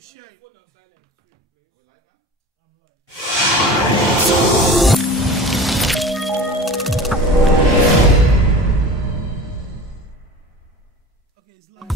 share it. Okay, it's live.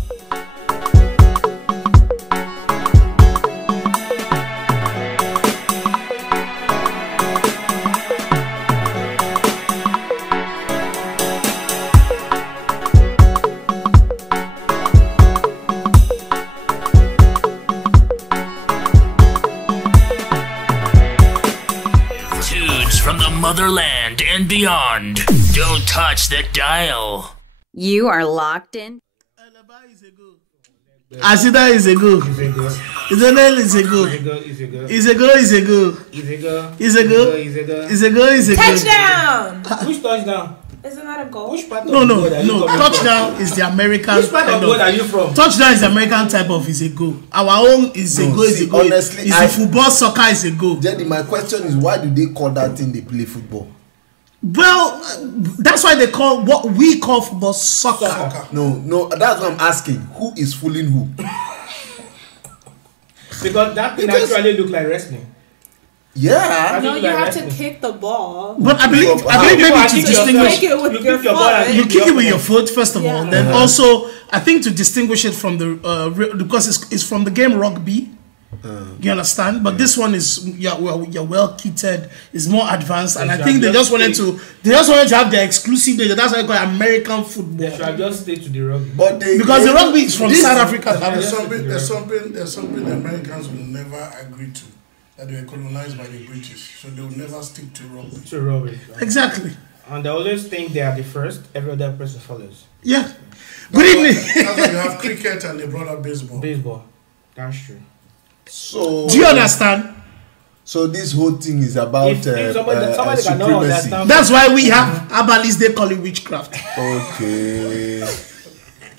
From the motherland and beyond. Don't touch the dial. You are locked in. Asida is a go. Isabel is a go. Is a go. Is a go. Is a go. Is a go. Is a go. Touchdown! Which touchdown? Isn't that a goal? Which part of No. the goal are you coming Touchdown is the American. Which part of the goal are you from? Touchdown is the American type of is a go. Our own is a go. Is a go. Honestly, is a football. Soccer is a go. Jenny, my question is, why do they call that thing they play football? Well, that's why they call what we call football soccer. No, that's what I'm asking. Who is fooling who? Because that thing actually look like wrestling. Yeah. No, you have to kick the ball. But I believe maybe to distinguish. You kick it with your foot. You kick it with your foot first of all. Then also, I think to distinguish it from the because it's from the game rugby. You understand? But this one is you're well kitted. It's more advanced, and I think they just wanted to have their exclusive data. That's why they call it American football. They should just stay to the rugby. But Because the rugby is from South Africa. There's something the Americans will never agree to. That they were colonized by the British, so they will never stick to rugby. Exactly. And they always think they are the first. Every other person follows. Yeah. Good evening. That's why you have cricket and they brought up baseball. Baseball. That's true. So do you understand? So this whole thing is about if somebody cannot understand. That's why we have Abalis. They call it witchcraft. Okay.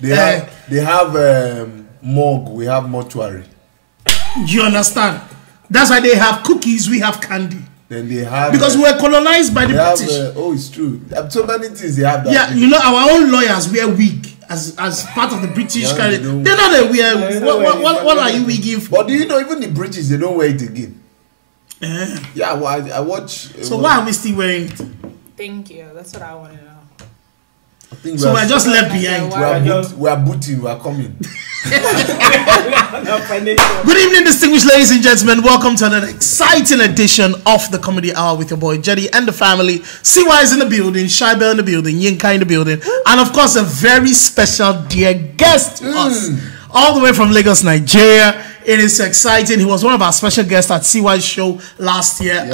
They have morgue. We have mortuary. Do you understand? That's why they have cookies. We have candy. Then they have because we were colonized by the British. It's true. So many things they have. That yeah, you know our own lawyers wear wig as part of the British. They're not a wear. What are you wigging for? But do you know even the British they don't wear it again? Yeah, well, I watch. So why are we still wearing it? Thank you. That's what I want to know. I think so we're just left behind. We are booting. We are coming. Good evening, distinguished ladies and gentlemen. Welcome to another exciting edition of the Comedy Hour with your boy Jetty and the family. CY is in the building, Shybel in the building, Yinka in the building, and of course a very special dear guest to us, all the way from Lagos, Nigeria. It is exciting. He was one of our special guests at CY's show last year,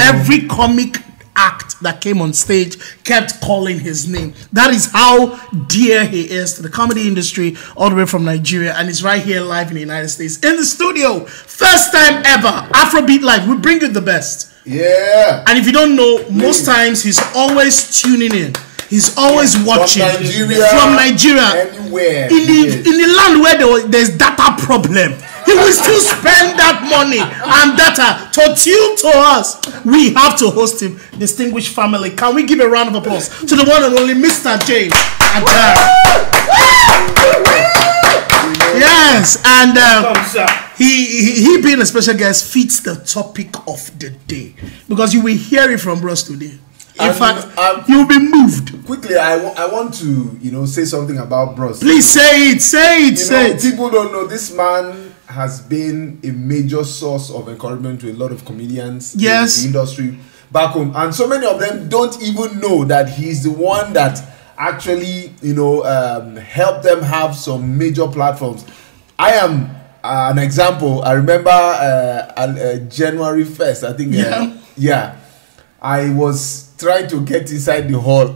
every comic act that came on stage kept calling his name. That is how dear he is to the comedy industry, all the way from Nigeria, and he's right here live in the United States in the studio. First time ever, AfroBeat Live. We bring you the best. Yeah. And if you don't know, most times he's always tuning in. He's always watching from Nigeria, anywhere in the land where there's data problem. He will still spend that money and data to tune to us. We have to host him. Distinguished family, can we give a round of applause to the one and only Mr. James Adara? Yes, and he being a special guest fits the topic of the day because you will hear it from Bros today. In fact, you'll be moved. Quickly, I want to say something about Bros. Please say it. People don't know this man has been a major source of encouragement to a lot of comedians in the industry back home, and so many of them don't even know that he's the one that actually helped them have some major platforms. I am an example. I remember January 1st, I think. I was trying to get inside the hall.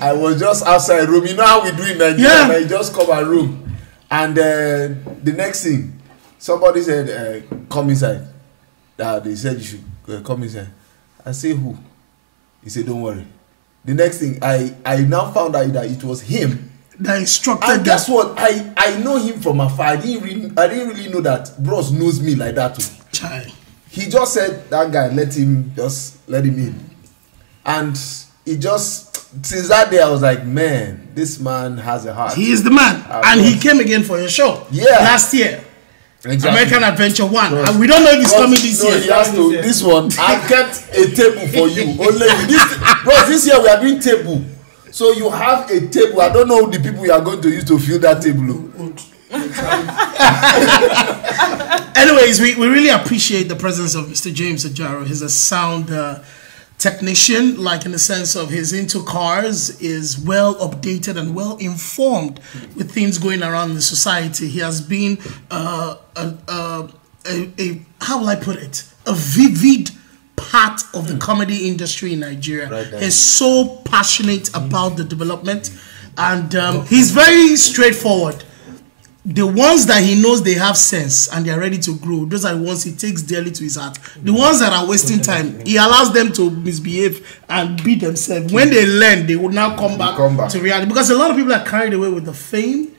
I was just outside room. You know how we do in Nigeria. I just come a room. And the next thing, somebody said, come inside. They said you should come inside. I say, who? He said, don't worry. The next thing, I now found out that it was him that instructed. And guess what? I know him from afar. I didn't really know that Bros knows me like that too. He just said, that guy, let him in. And he just, since that day, I was like, man, this man has a heart. He is the man. And he came again for your show last year. Exactly. American Adventure 1. And we don't know if it's coming this year. He has to. This one, I kept a table for you. Only this, bro. This year we are doing table, so you have a table. I don't know the people you are going to use to fill that table. Anyways, we really appreciate the presence of Mr. James Ajaro. He's a sound technician, like in the sense of he's into cars, is well updated and well informed with things going around in the society. He has been how will I put it? A vivid part of the comedy industry in Nigeria. He's so passionate about the development, and he's very straightforward. The ones that he knows they have sense and they are ready to grow, those are the ones he takes dearly to his heart. The ones that are wasting time, he allows them to misbehave and beat themselves. When they learn, they will now come back to reality. Because a lot of people are carried away with the fame,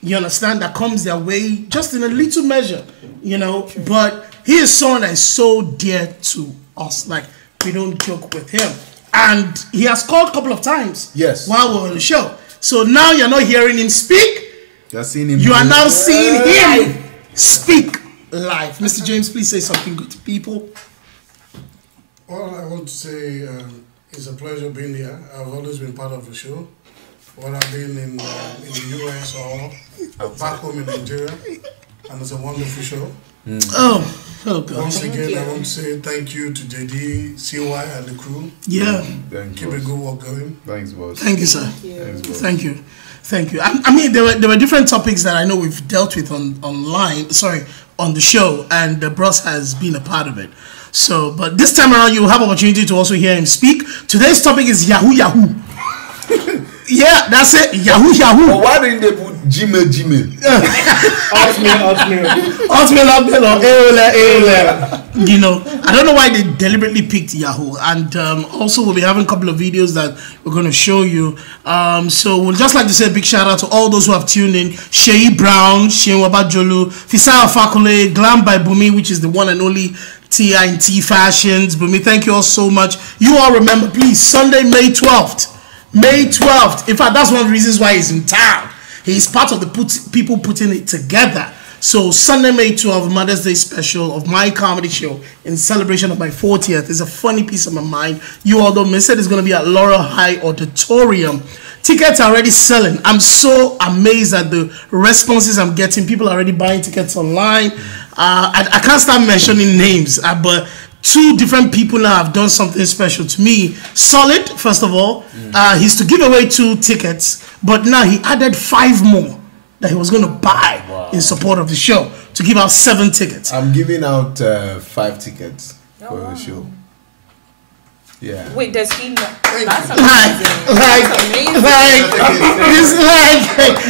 you understand, that comes their way just in a little measure, you know. But he is someone that is so dear to us. Like, we don't joke with him. And he has called a couple of times while we're on the show. So now you're not hearing him speak. You are now seeing him speak live. Mr. James, please say something good to people. All I want to say it's a pleasure being here. I've always been part of the show. Whether I've been in the US or back home in Nigeria, and it's a wonderful show. Oh God. Once again, I want to say thank you to JD, CY, and the crew. Yeah. Keep a good work going. Thanks, boss. Thank you, sir. Thank you. Thank you. I mean, there were different topics that I know we've dealt with on the show, and the bros has been a part of it. So, but this time around, you have opportunity to also hear him speak. Today's topic is Yahoo Yahoo. Yeah, that's it. Yahoo Yahoo. But why didn't they put Gmail? Hotmail, you know, I don't know why they deliberately picked Yahoo. And also we'll be having a couple of videos that we're going to show you. So we'd just like to say a big shout out to all those who have tuned in. Shei Brown, Shein Wabajolu, Fisaya Fakule, Glam by Bumi, which is the one and only TNT Fashions. Bumi, thank you all so much. You all remember, please, Sunday, May 12th. May 12th. In fact, that's one of the reasons why he's in town. He's part of the people putting it together. So Sunday, May 12th, Mother's Day special of my comedy show in celebration of my 40th. It's a funny piece of my mind. You all don't miss it. It's going to be at Laurel High Auditorium. Tickets are already selling. I'm so amazed at the responses I'm getting. People are already buying tickets online. I can't start mentioning names, but 2 different people now have done something special to me. Solid, first of all. He's to give away 2 tickets, but now he added 5 more that he was going to buy in support of the show to give out 7 tickets. I'm giving out 5 tickets for the show. Yeah. Wait, does he know? That's Like,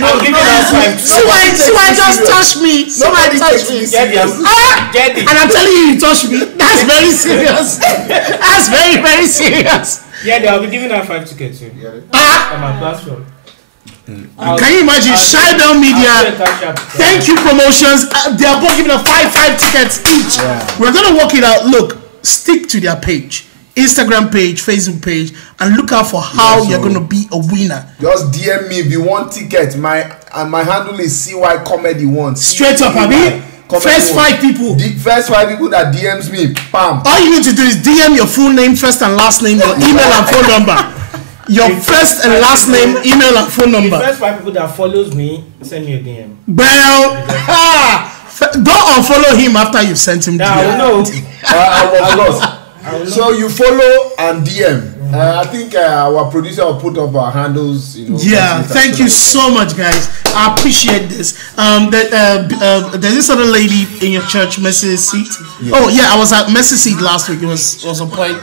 I'll give you that 5. Someone just touched me. Someone touched me. Get it. And I'm telling you, you touched me. That's very serious. That's very, very serious. Yeah, I'll be giving out 5 tickets. On my platform. Can you imagine? Shybell Media, thank you promotions. They are both giving out 5 tickets each. We're going to work it out. Look, stick to their page. Instagram page, Facebook page, and look out for how you're going to be a winner. Just DM me if you want tickets. My handle is CY Comedy 1. Straight up, Abi. First 5 people. The first 5 people that DMs me, bam. All you need to do is DM your full name, first and last name, your email and phone number. Your first and last name, email and phone number. The first 5 people that follows me, send me a DM. Well, don't unfollow him after you've sent him DM. I know. I was lost. So you follow and DM. I think our producer will put up our handles. Thank you so much, guys. I appreciate this. There's this other lady in your church, Mercy Seat. Yeah. Oh yeah, I was at Mercy Seat last week. It was a point.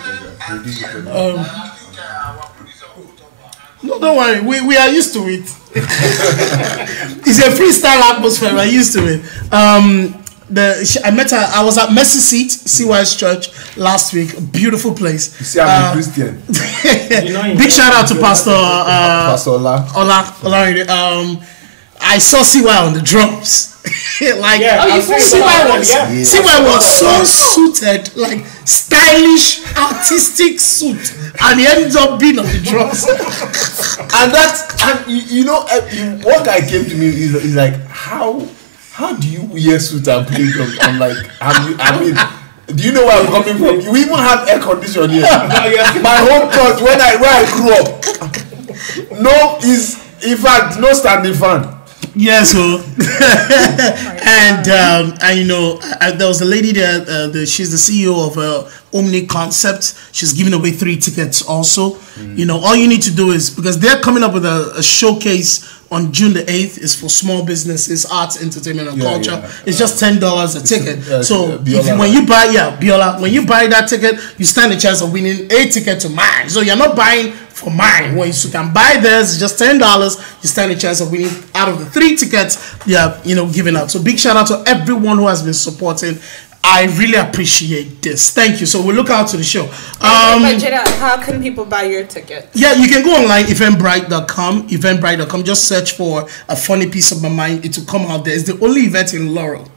No, don't worry. We are used to it. It's a freestyle atmosphere. We're used to it. I met her. I was at Mercy Seat, CY's church last week. A beautiful place. You see, I'm a Christian. Big shout out to Pastor Ola. I saw CY on the drums. CY was so suited, like stylish, artistic suit, and he ended up being on the drums. And what guy came to me is like, how how do you wear suit and play drum? I'm like, I mean, do you know where I'm coming from? You even have air conditioning here. My home church, where I grew up, no, is in fact no standing fan. Yeah, so and you know, there was a lady there. She's the CEO of Omni Concept. She's giving away 3 tickets. Also, you know, all you need to do is, because they're coming up with a showcase on June the 8th. Is for small businesses, arts, entertainment, and culture. Yeah. It's just $10 a ticket. So when you buy, Biola, when you buy that ticket, you stand a chance of winning a ticket to mine. So you're not buying for mine. When you can buy theirs, it's just $10. You stand a chance of winning out of the 3 tickets, you know, giving out. So big shout out to everyone who has been supporting. I really appreciate this. Thank you. So we'll look out to the show. But Jada, how can people buy your ticket? Yeah, you can go online, eventbrite.com. Just search for A Funny Piece of My Mind. It will come out there. It's the only event in Laurel.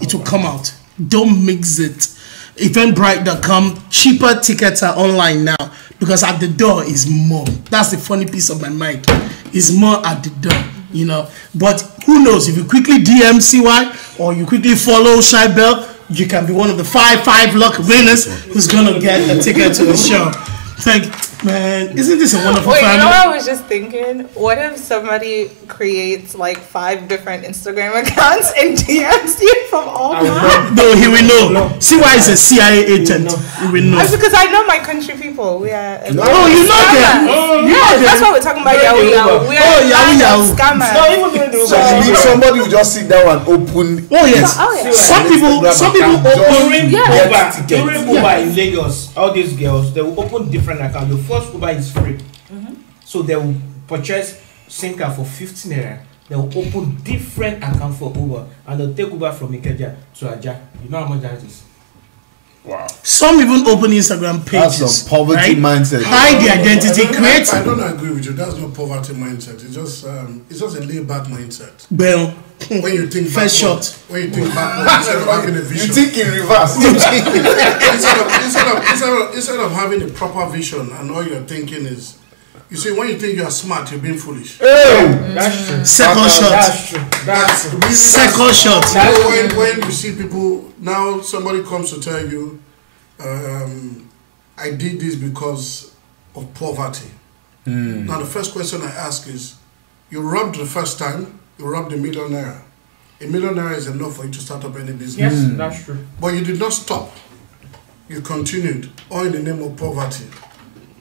It will come out. Don't mix it. Eventbrite.com. Cheaper tickets are online now, because at the door is more. That's the funny piece of my mind. Is more at the door, you know. But who knows? If you quickly DM CY or you quickly follow Shy Bell, you can be one of the 5 luck winners who's gonna get a ticket to the show. Thank you, man. Isn't this a wonderful family? You know what I was just thinking? What if somebody creates like 5 different Instagram accounts and DMs you from all time? No, he will know. CY is a CIA agent. He will know. That's because I know my country people. We are. You know them. Yeah, that's what we're talking about. Yahoo. We are Yahoo. Scammers. So somebody will just sit down and open. Oh yes. Some people open. During Uber in Lagos, all these girls, they will open different accounts. The first Uber is free, so they will purchase SIM card for 15 naira. They will open different account for Uber, and they'll take Uber from Ikeja to Aja. You know how much that is? Wow. Some even open Instagram pages. That's some poverty mindset. Hide the identity, create. I don't agree with you. That's not poverty mindset. It's just a laid back mindset. Well, when you think first shot. When you think backward, instead of having a vision. You think in reverse. instead of having a proper vision, and all you're thinking is, you see, when you think you are smart, you're being foolish. That's true. Second shot. That's true. That's true. Second shot. When you see people, now somebody comes to tell you, I did this because of poverty. Now the first question I ask is, you robbed the first time, you robbed $1 million. $1 million is enough for you to start up any business. Yes, that's true. But you did not stop. You continued, all in the name of poverty.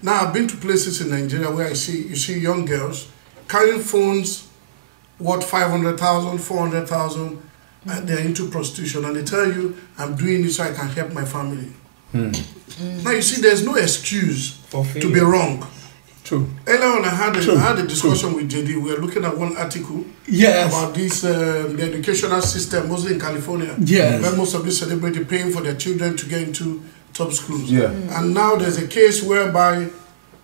Now I've been to places in Nigeria where you see young girls carrying phones worth 500,000, 400,000, and they're into prostitution, and they tell you, I'm doing this so I can help my family. Now you see, there's no excuse to be wrong. True. Earlier on, I had a discussion with JD. We were looking at one article about this the educational system, mostly in California, where most of these celebrities paying for their children to get into top schools. And now there's a case whereby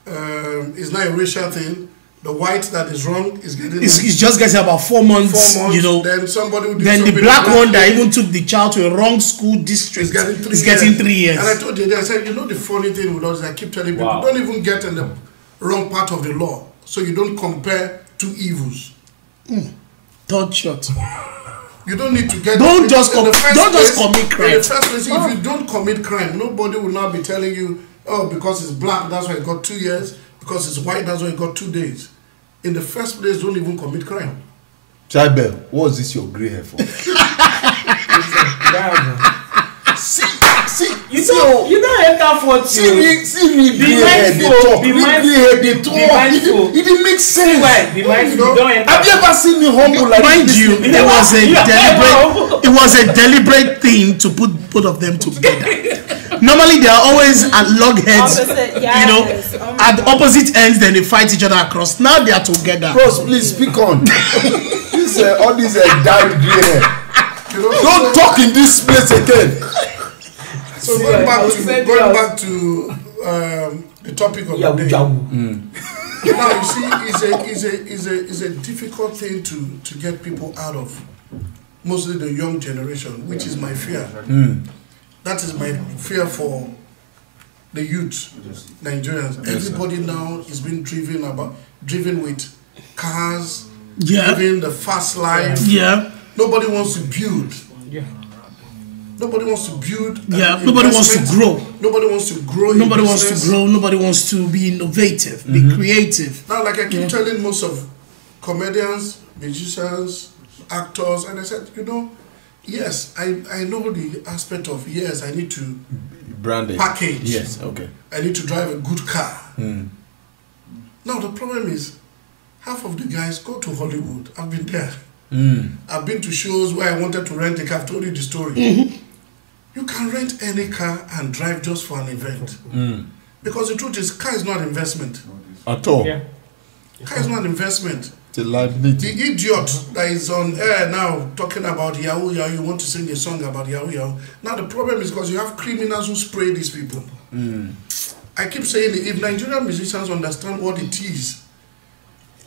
it's not a racial thing. The white that is wrong is getting. It's just getting about 4 months. You know. Then somebody. Then the black one that even took the child to a wrong school district is getting 3 years. And I told JD, I said, you know, the funny thing with us, I keep telling people, don't even get in the wrong part of the law, so you don't compare two evils. Third shot. You don't need to get. Don't just commit crime. In the first place, if you don't commit crime, nobody will now be telling you, oh, because it's black, that's why it got 2 years. Because it's white, that's why it got 2 days. In the first place, don't even commit crime. Chibel, what is this your grey hair for? See, you don't enter for see me grey hair, they talk. Be mindful. It didn't make sense. Be mindful. Have you ever seen me humble like Mind this? you, it was a deliberate thing to put both of them together. Normally they are always at logheads, you know, at opposite ends. Then they fight each other across. Now they are together. Bros, please speak on. This all these dyed grey hair. Don't talk in this place again. So going back to the topic of the day. Now you see, it's a difficult thing to get people out of, mostly the young generation, which is my fear. That is my fear for the youth, Nigerians. Everybody now is being driven with cars, living the fast life. Nobody wants to build. Yeah. Nobody wants to build. Nobody wants to grow. Nobody wants to grow. Nobody wants to grow. Nobody wants to be innovative, be creative. Now, like I keep telling most of comedians, musicians, actors, and I said, yes, I know the aspect of, yes, I need to brand it. Package. Yes, okay. I need to drive a good car. Now, the problem is, half of the guys go to Hollywood. I've been there. I've been to shows where I wanted to rent a car. I've told you the story. You can rent any car and drive just for an event. Because the truth is, car is not investment. At all. Yeah. Car is not investment. It's a liability. The idiot that is on air now talking about Yahoo Yahoo, you want to sing a song about Yahoo Yahoo. Now the problem is because you have criminals who spray these people. I keep saying if Nigerian musicians understand what it is,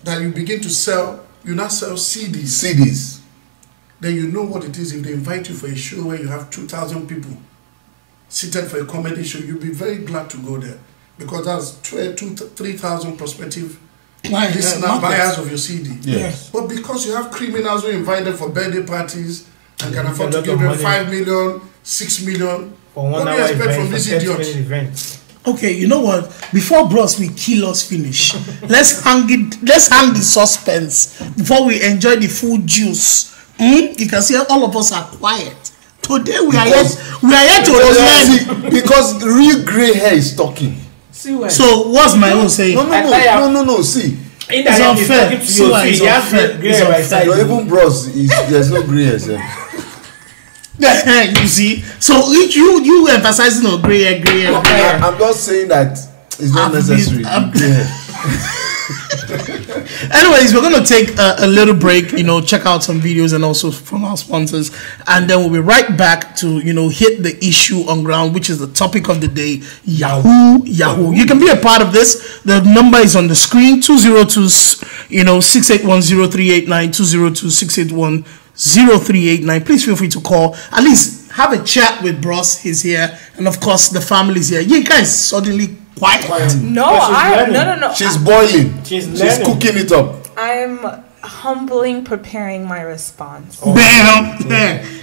that you begin to sell, you now sell CDs. Then you know what it is. If they invite you for a show where you have 2,000 people seated for a comedy show, you'll be very glad to go there. Because that's 3,000 prospective listener buyers of your CD. Yes. But because you have criminals who invite them for birthday parties and can afford to give them 5 million, 6 million, what do you expect from these idiots? Okay, you know what? Before bros we kill us finish. Let's hang the suspense before we enjoy the full juice. You can see all of us are quiet. Today we are here to learn. Because real grey hair is talking. So what's my own saying? No. See, it's unfair. It's unfair. Even bros, there's no grey hair. You see, so you emphasizing on grey hair. I'm not saying that it's not necessary. Anyways, we're going to take a little break, check out some videos and also from our sponsors, and then we'll be right back to, hit the issue on ground, which is the topic of the day, Yahoo. You can be a part of this. The number is on the screen, 202-681-0389, 202-681-0389. Please feel free to call. At least have a chat with Bros. He's here, and of course the family's here. You guys suddenly quiet. No. She's boiling. She's cooking it up. I'm humbling preparing my response. Bam!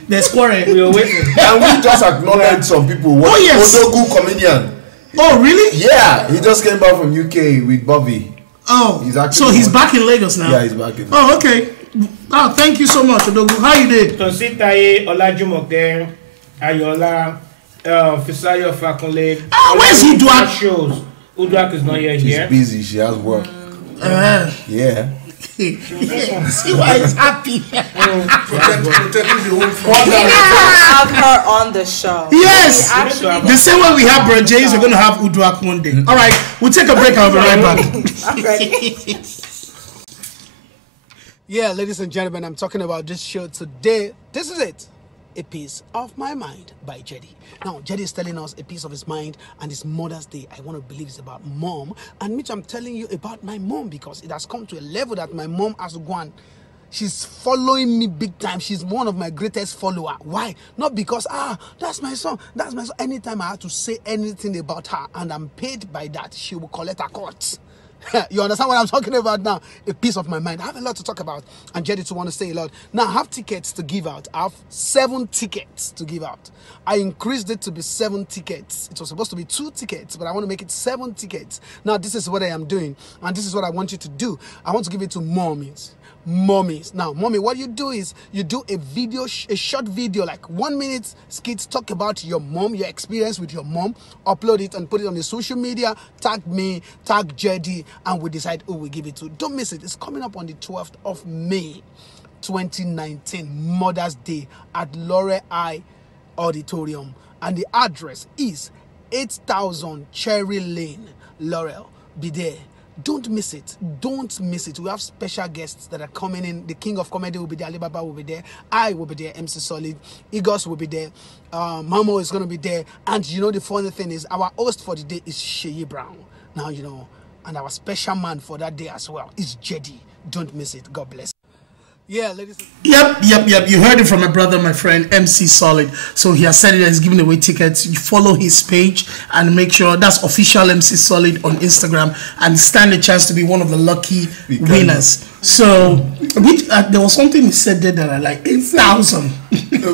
There's quarrel. We are waiting. And we just acknowledge some people. Odogu comedian. Oh, really? Yeah, he just came back from UK with Bobby. Oh, he's back in Lagos now? Yeah, he's back in Lagos. Oh, okay. Oh, thank you so much, Odogu. How you doing? Tonsitaye Olajumoke, Ayola, Fisayo Fakunle. Where's Uduak? Shows. Uduak is not here. She's busy. She has work. Yeah. See why he's happy. Have her on the show. Yes. The same way we have Bro Jays, we're going to have Uduak one day. All right. We'll take a break. I'll be right back. I'm ready. Yeah, ladies and gentlemen, I'm talking about this show today. This is it. A Piece of My Mind by Jedi. Now, Jedi is telling us a piece of his mind, and it's Mother's Day. I want to believe it's about mom. And which I'm telling you about my mom, because it has come to a level that my mom has gone. She's following me big time. She's one of my greatest followers. Why? Not because, that's my son. That's my son. Anytime I have to say anything about her, and I'm paid by that, she will collect her court. You understand what I'm talking about now? A piece of my mind. I have a lot to talk about, and Jedi to want to say a lot. Now I have tickets to give out. I have 7 tickets to give out. I increased it to be 7 tickets. It was supposed to be 2 tickets, but I want to make it 7 tickets. Now this is what I am doing, and this is what I want you to do. I want to give it to mommies. Now, mommy, what you do is you do a short video, like 1 minute skits, talk about your mom, your experience with your mom, upload it and put it on the social media, tag me, tag Jedi, and we decide who we give it to. Don't miss it. It's coming up on the 12th of May 2019, Mother's Day, at Lore Eye Auditorium, and the address is 8000 Cherry Lane, Laurel. Be there. Don't miss it. Don't miss it. We have special guests that are coming in. The King of Comedy will be there. Alibaba will be there. I will be there. MC Solid. Igos will be there. Mamo is going to be there. And the funny thing is, our host for the day is Sheyi Brown. Now, and our special man for that day as well is Jedi. Don't miss it. God bless. Yeah, ladies. Yep. You heard it from my brother, my friend, MC Solid. So he has said it, he's giving away tickets. You follow his page and make sure that's official MC Solid on Instagram and stand a chance to be one of the lucky winners. So there was something he said there that I like 8,000. You know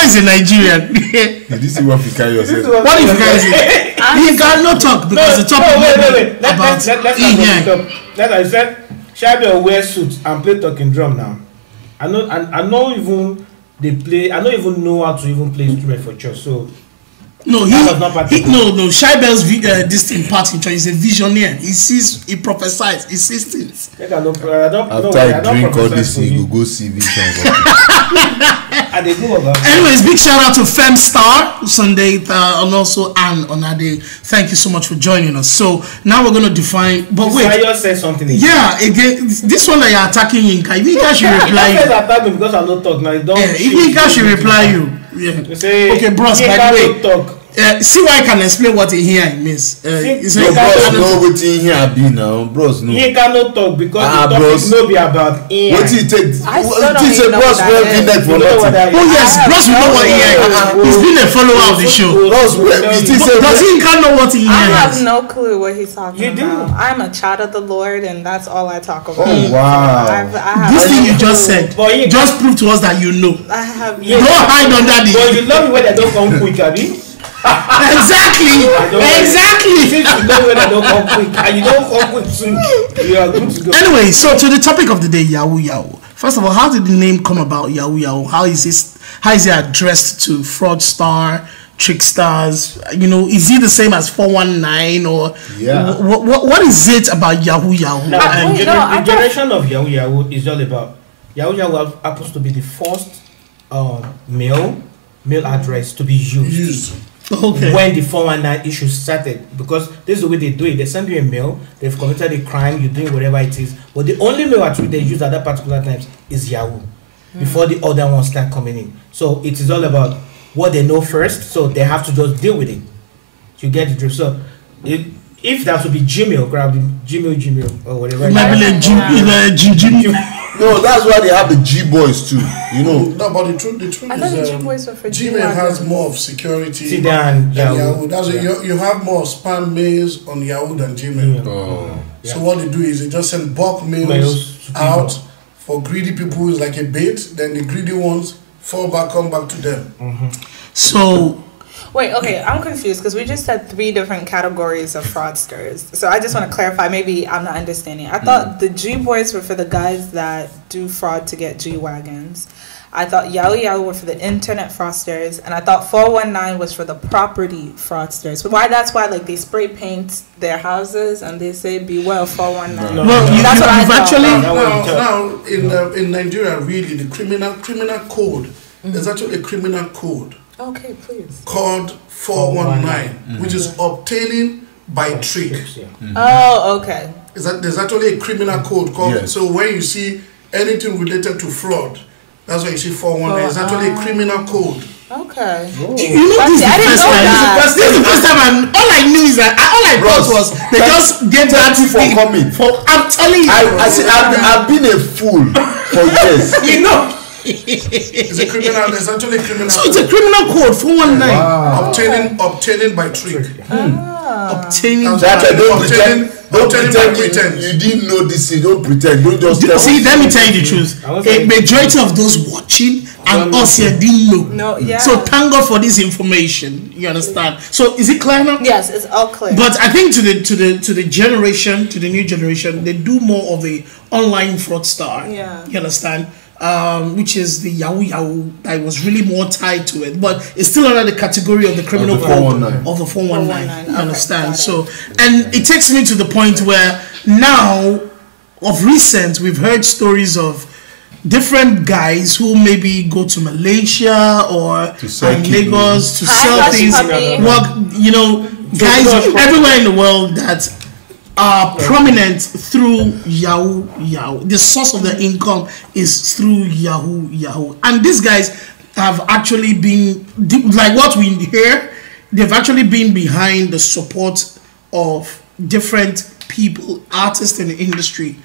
he's a Nigerian. Did you see what Fikayo said? What if Fikayo He cannot talk because the topic wait. about That's I said. Shabby wear suits and play talking drum now. I know even they play. I don't even know how to even play instrument for church. So no, Shybel's this thing part in church is a visionary. He sees, he prophesies, he sees things. After I drink all this, you go see visions. Anyways, big shout out to Femstar Sunday and also Anne Onade. Thank you so much for joining us. So now we're going to define. But wait, Fikayo said something. Yeah, again, this one that you're attacking Yinka. If Yinka should reply you. Attack me because I don't talk now. If Yinka should reply you. Yeah. Say, okay, bros. By the way, talk. See why I can explain what he here means. Bros know what in here be now. Bros know. He cannot talk because the topic no be about him. What he take? Teacher bros will be there for nothing. Oh yes, bros we know what he here. He's been a follower of the show. Bros, does he can't know what he here? I have no clue what he's talking about. I'm a child of the Lord, and that's all I talk about. Oh wow! I have this thing you just said just prove to us that you know. I have. Don't hide under the. But you love me when they don't come quick, Abi. Exactly. Since you know when I don't come quick, and you don't come quick soon, you are good to go. Anyway, so to the topic of the day, Yahoo Yahoo. First of all, how did the name come about, Yahoo Yahoo? How is it addressed to fraudster, tricksters? You know, is it the same as 419 or what is it about Yahoo Yahoo? Now, the generation of Yahoo Yahoo is all about Yahoo Yahoo happens to be the first mail address to be used. Okay. When the 419 issue started, because this is the way they do it. They send you a mail, they've committed a crime, you're doing whatever it is. But the only mail address they use at that particular time is Yahoo. Before the other ones start coming in. So it is all about what they know first, so they have to just deal with it. You get the drift. So if that would be Gmail, grab the Gmail or whatever. No, that's why they have the G boys too. You know. No, but the truth is, Gmail has more of security than Yahoo. That's you have more spam mails on Yahoo than Gmail. So what they do is they just send bulk mails out for greedy people. It's like a bait. Then the greedy ones come back to them. So. Wait, okay, I'm confused because we just said 3 different categories of fraudsters. So I just want to clarify, maybe I'm not understanding. I thought the G-Boys were for the guys that do fraud to get G-Wagons. I thought Yahoo Yahoo were for the internet fraudsters, and I thought 419 was for the property fraudsters. So that's why like they spray paint their houses and they say beware 419. That's what I thought. Now in Nigeria, really the criminal code. There's actually a criminal code. Okay, please. Called 419, which is obtaining by trick. Oh, okay. There's actually a criminal code called. So when you see anything related to fraud, that's why you see 419. It's actually a criminal code. Okay. You know, this is the first time. All I knew is that all I thought was they just get that for coming. I'm telling you. I've been a fool for years. You know. It's a criminal. There's actually a criminal. So it's a criminal code 419. Wow. Obtaining by trick. Obtaining. Don't pretend. You didn't know this. You don't pretend. Don't just tell. See, let me tell you the truth. A majority of those watching and us here didn't know. So thank God for this information. You understand? So is it clear now? Yes, it's all clear. But I think to the generation, to the new generation, they do more of the online fraudster. Yeah. You understand? Which is the Yahoo Yahoo that was really more tied to it, but it's still under the category of the criminal code of the 419. You understand? So, and it takes me to the point where now, of recent, we've heard stories of different guys who maybe go to Malaysia or Lagos to sell things. You know, guys everywhere in the world that are prominent through Yahoo Yahoo. The source of their income is through Yahoo Yahoo. And these guys have actually been, like what we hear, they've actually been behind the support of different people, artists in the industry,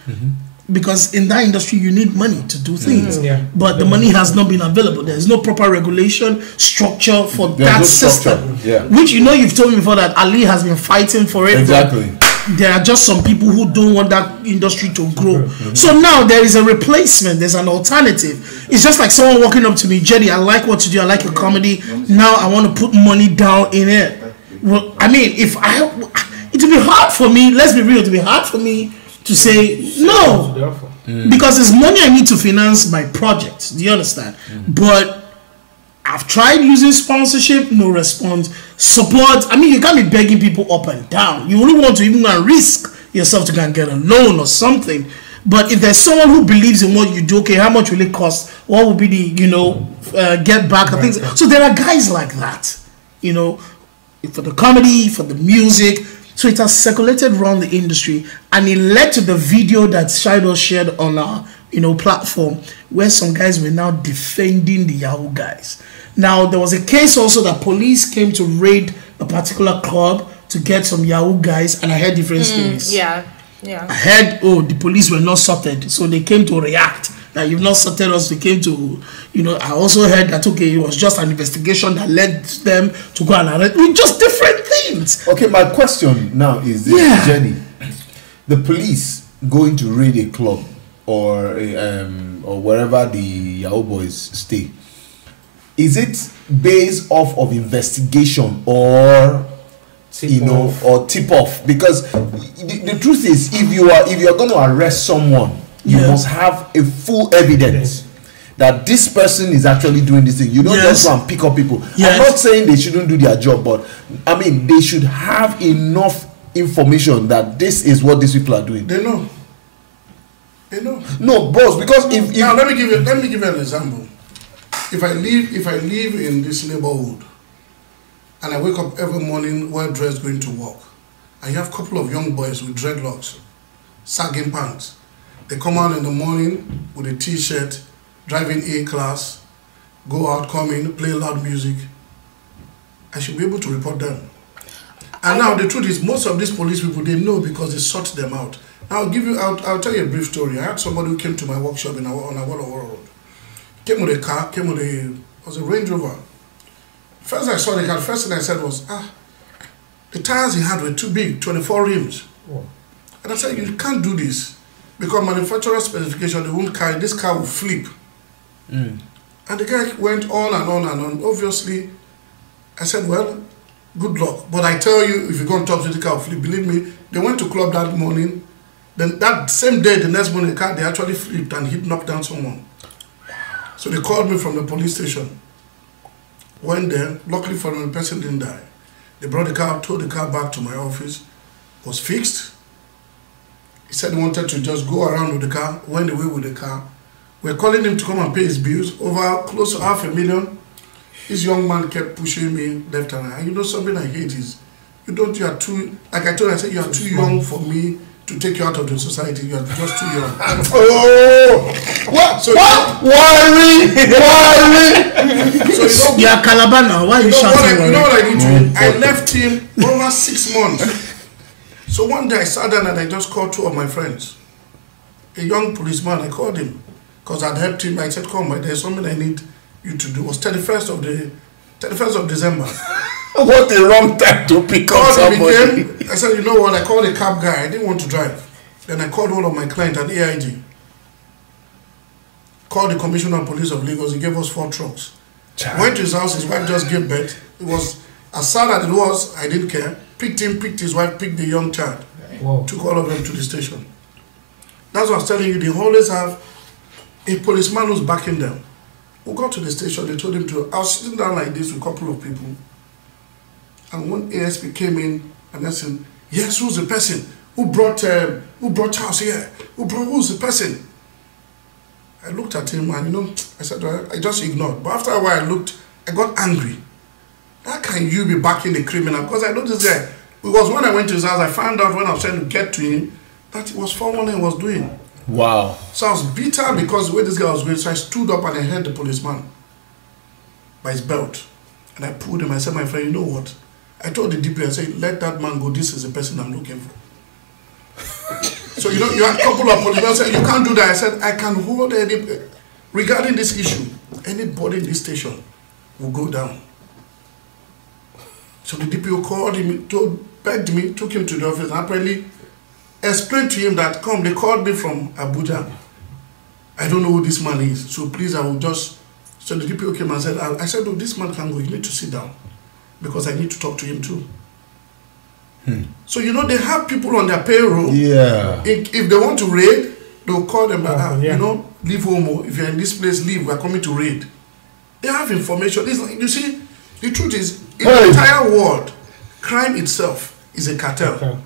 because in that industry you need money to do things, but the money has not been available. There's no proper regulation structure for that system, which you've told me before that Ali has been fighting for it. Exactly. There are just some people who don't want that industry to grow. So now there is a replacement. There's an alternative. It's just like someone walking up to me, Jetty, I like what you do. I like your comedy. Now I want to put money down in it. Well, I mean, it would be hard for me. Let's be real. It would be hard for me to say no, because it's money I need to finance my projects. Do you understand? But I've tried using sponsorship, no response. Support, I mean, you can't be begging people up and down. You only want to even risk yourself to go and get a loan or something. But if there's someone who believes in what you do, okay, how much will it cost? What will be the, get back and things? So there are guys like that, for the comedy, for the music. So it has circulated around the industry, and it led to the video that Shido shared on our, platform, where some guys were now defending the Yahoo guys. Now, there was a case also that police came to raid a particular club to get some Yahoo guys, and I heard different stories. Yeah. I heard, the police were not sorted, so they came to react. That you've not sorted us, they came to, I also heard that, okay, it was just an investigation that led them to go and arrest. Just different things. Okay, my question now is this, Jenny. The police going to raid a club or wherever the Yahoo boys stay, is it based off of investigation or or tip off? Because the truth is, if you are going to arrest someone, you must have a full evidence that this person is actually doing this thing. You don't just go and pick up people. I'm not saying they shouldn't do their job, but I mean they should have enough information that this is what these people are doing. They know. No, boss, because if now let me give you an example. If I live in this neighborhood and I wake up every morning well dressed going to work, and you have a couple of young boys with dreadlocks, sagging pants. They come out in the morning with a t-shirt, driving A-class, go out, come in, play loud music. I should be able to report them. And now the truth is, most of these police people, they know because they sort them out. Now I'll tell you a brief story. I had somebody who came to my workshop on Awolowo Road. Came with a car, it was a Range Rover. First I saw the car, first thing I said was, the tires he had were too big, 24 rims. And I said, you can't do this. Because manufacturer specification, they won't carry, this car will flip. And the guy went on and on and on. Obviously, I said, well, good luck. But I tell you, if you're going to talk to the car will flip, believe me, they went to club that morning. Then that same day, the next morning, the car, they actually flipped and knocked down someone. So they called me from the police station. Went there, luckily for them, the person didn't die. They brought the car, towed the car back to my office, was fixed. He said he wanted to just go around with the car, went away with the car. We're calling him to come and pay his bills, over close to $500,000. This young man kept pushing me left and right. And you know something I hate is, you are too, like I told you, I said, you are too young for me to take you out of the society. You are just too young. What? So Worry. So you are Calabar now. Why are you shouting? You know what I did to him? I left him over 6 months. So one day I sat down and I just called 2 of my friends. A young policeman, I called him because I'd helped him. I said, come, there's something I need you to do. It was 31st of December. What a wrong time to pick up somebody. I said, you know what, I called a cab guy. I didn't want to drive. Then I called one of my clients at AIG. Called the Commissioner of Police of Lagos. He gave us 4 trucks. Went to his house. His wife just gave birth. It was as sad as it was. I didn't care. Picked him, picked his wife, picked the young child. Wow. Took all of them to the station. That's what I was telling you. They always have a policeman who's backing them. We got to the station. They told him to. I was sitting down like this with a couple of people. And one ASP came in and I said, yes, who's the person? Who brought Charles here? Who's the person? I looked at him and I said, well, I just ignored. But after a while I looked, I got angry. How can you be backing the criminal? Because I noticed that because when I went to his house, I found out when I was trying to get to him that it was 419 he was doing. Wow. So I was bitter because the way this guy was going. So I stood up and I held the policeman by his belt. And I pulled him. I said, my friend, you know what? I told the DP, I said, let that man go. This is the person I'm looking for. So, you know, you had a couple of police said, you can't do that. I said, I can hold any, regarding this issue, anybody in this station will go down. So the DPO called him, begged me, took him to the office, and apparently explained to him that, come, they called me from Abuja. I don't know who this man is, so please, I will just... So the DPO came and said, I said, oh, this man can go, you need to sit down, because I need to talk to him too. So, you know, they have people on their payroll. Yeah. If they want to raid, they'll call them, you know, leave home. If you're in this place, leave, we're coming to raid. They have information. It's like, you see, the truth is, in the entire world, crime itself is a cartel.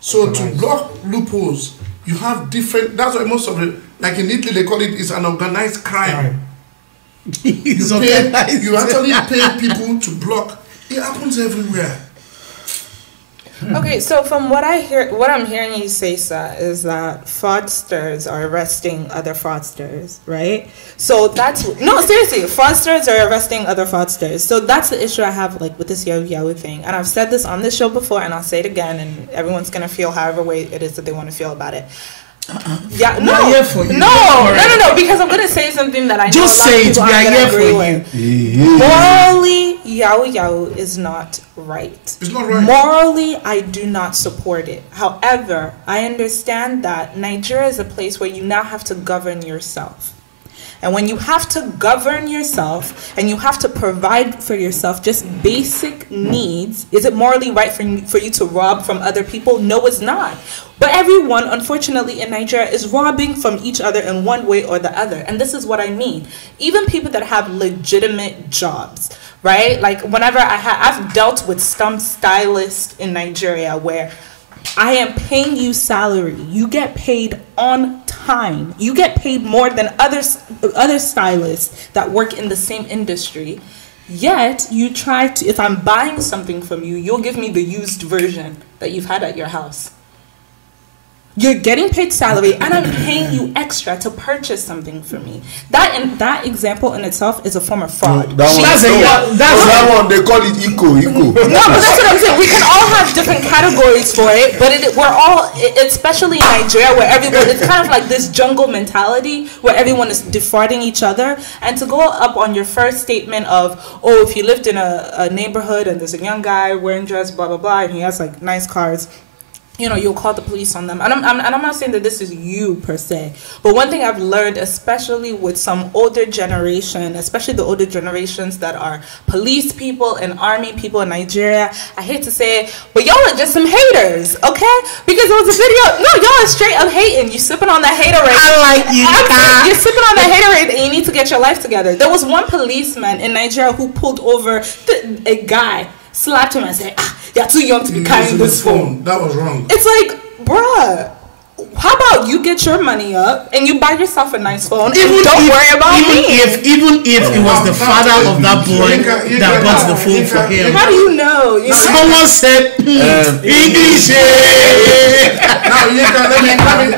So to block loopholes, you have different, that's why most of it, like in Italy, they call it, it's an organized crime. You actually pay people to block. It happens everywhere. Okay, so from what I'm hearing you say, sir, is that fraudsters are arresting other fraudsters, right? So no, seriously, fraudsters are arresting other fraudsters. So that's the issue I have, like, with this Yahoo thing. And I've said this on this show before, and I'll say it again, and everyone's gonna feel however way it is that they want to feel about it. Yeah, no, because I'm gonna say something that I know just a lot say of people it. We are here for you. Morally, Yahoo is not right. It's not right. Morally, I do not support it. However, I understand that Nigeria is a place where you now have to govern yourself. And when you have to govern yourself and you have to provide for yourself just basic needs, is it morally right for you to rob from other people? No, it's not. But everyone, unfortunately, in Nigeria is robbing from each other in one way or the other. And this is what I mean. Even people that have legitimate jobs, right? Like whenever I've dealt with some stylists in Nigeria where I am paying you salary. You get paid on time. You get paid more than other stylists that work in the same industry. Yet you try to, if I'm buying something from you, you'll give me the used version that you've had at your house. You're getting paid salary, and I'm paying you extra to purchase something from me. That example in itself is a form of fraud. That's that one. They call it eco. No, but that's what I'm saying. We can all have different categories for it, but we're all, especially in Nigeria, where everyone, it's kind of like this jungle mentality where everyone is defrauding each other. And to go up on your first statement of, oh, if you lived in a neighborhood and there's a young guy wearing dress, blah blah blah, and he has like nice cars, you know, you'll call the police on them. And I'm not saying that this is you per se. But one thing I've learned, especially with some older generation, especially the older generations that are police people and army people in Nigeria, I hate to say it, but y'all are just some haters, okay? Because there was a video, no, y'all are straight up hating. You sipping on that haterade. I like you. You're sipping on that haterade and you need to get your life together. There was one policeman in Nigeria who pulled over a guy, slapped him and said, you're too young to be carrying this phone. That was wrong. It's like, bruh, how about you get your money up and you buy yourself a nice phone and don't worry about me? Even if it was the father of that boy that bought the phone for him. How do you know? Someone said, English. Now,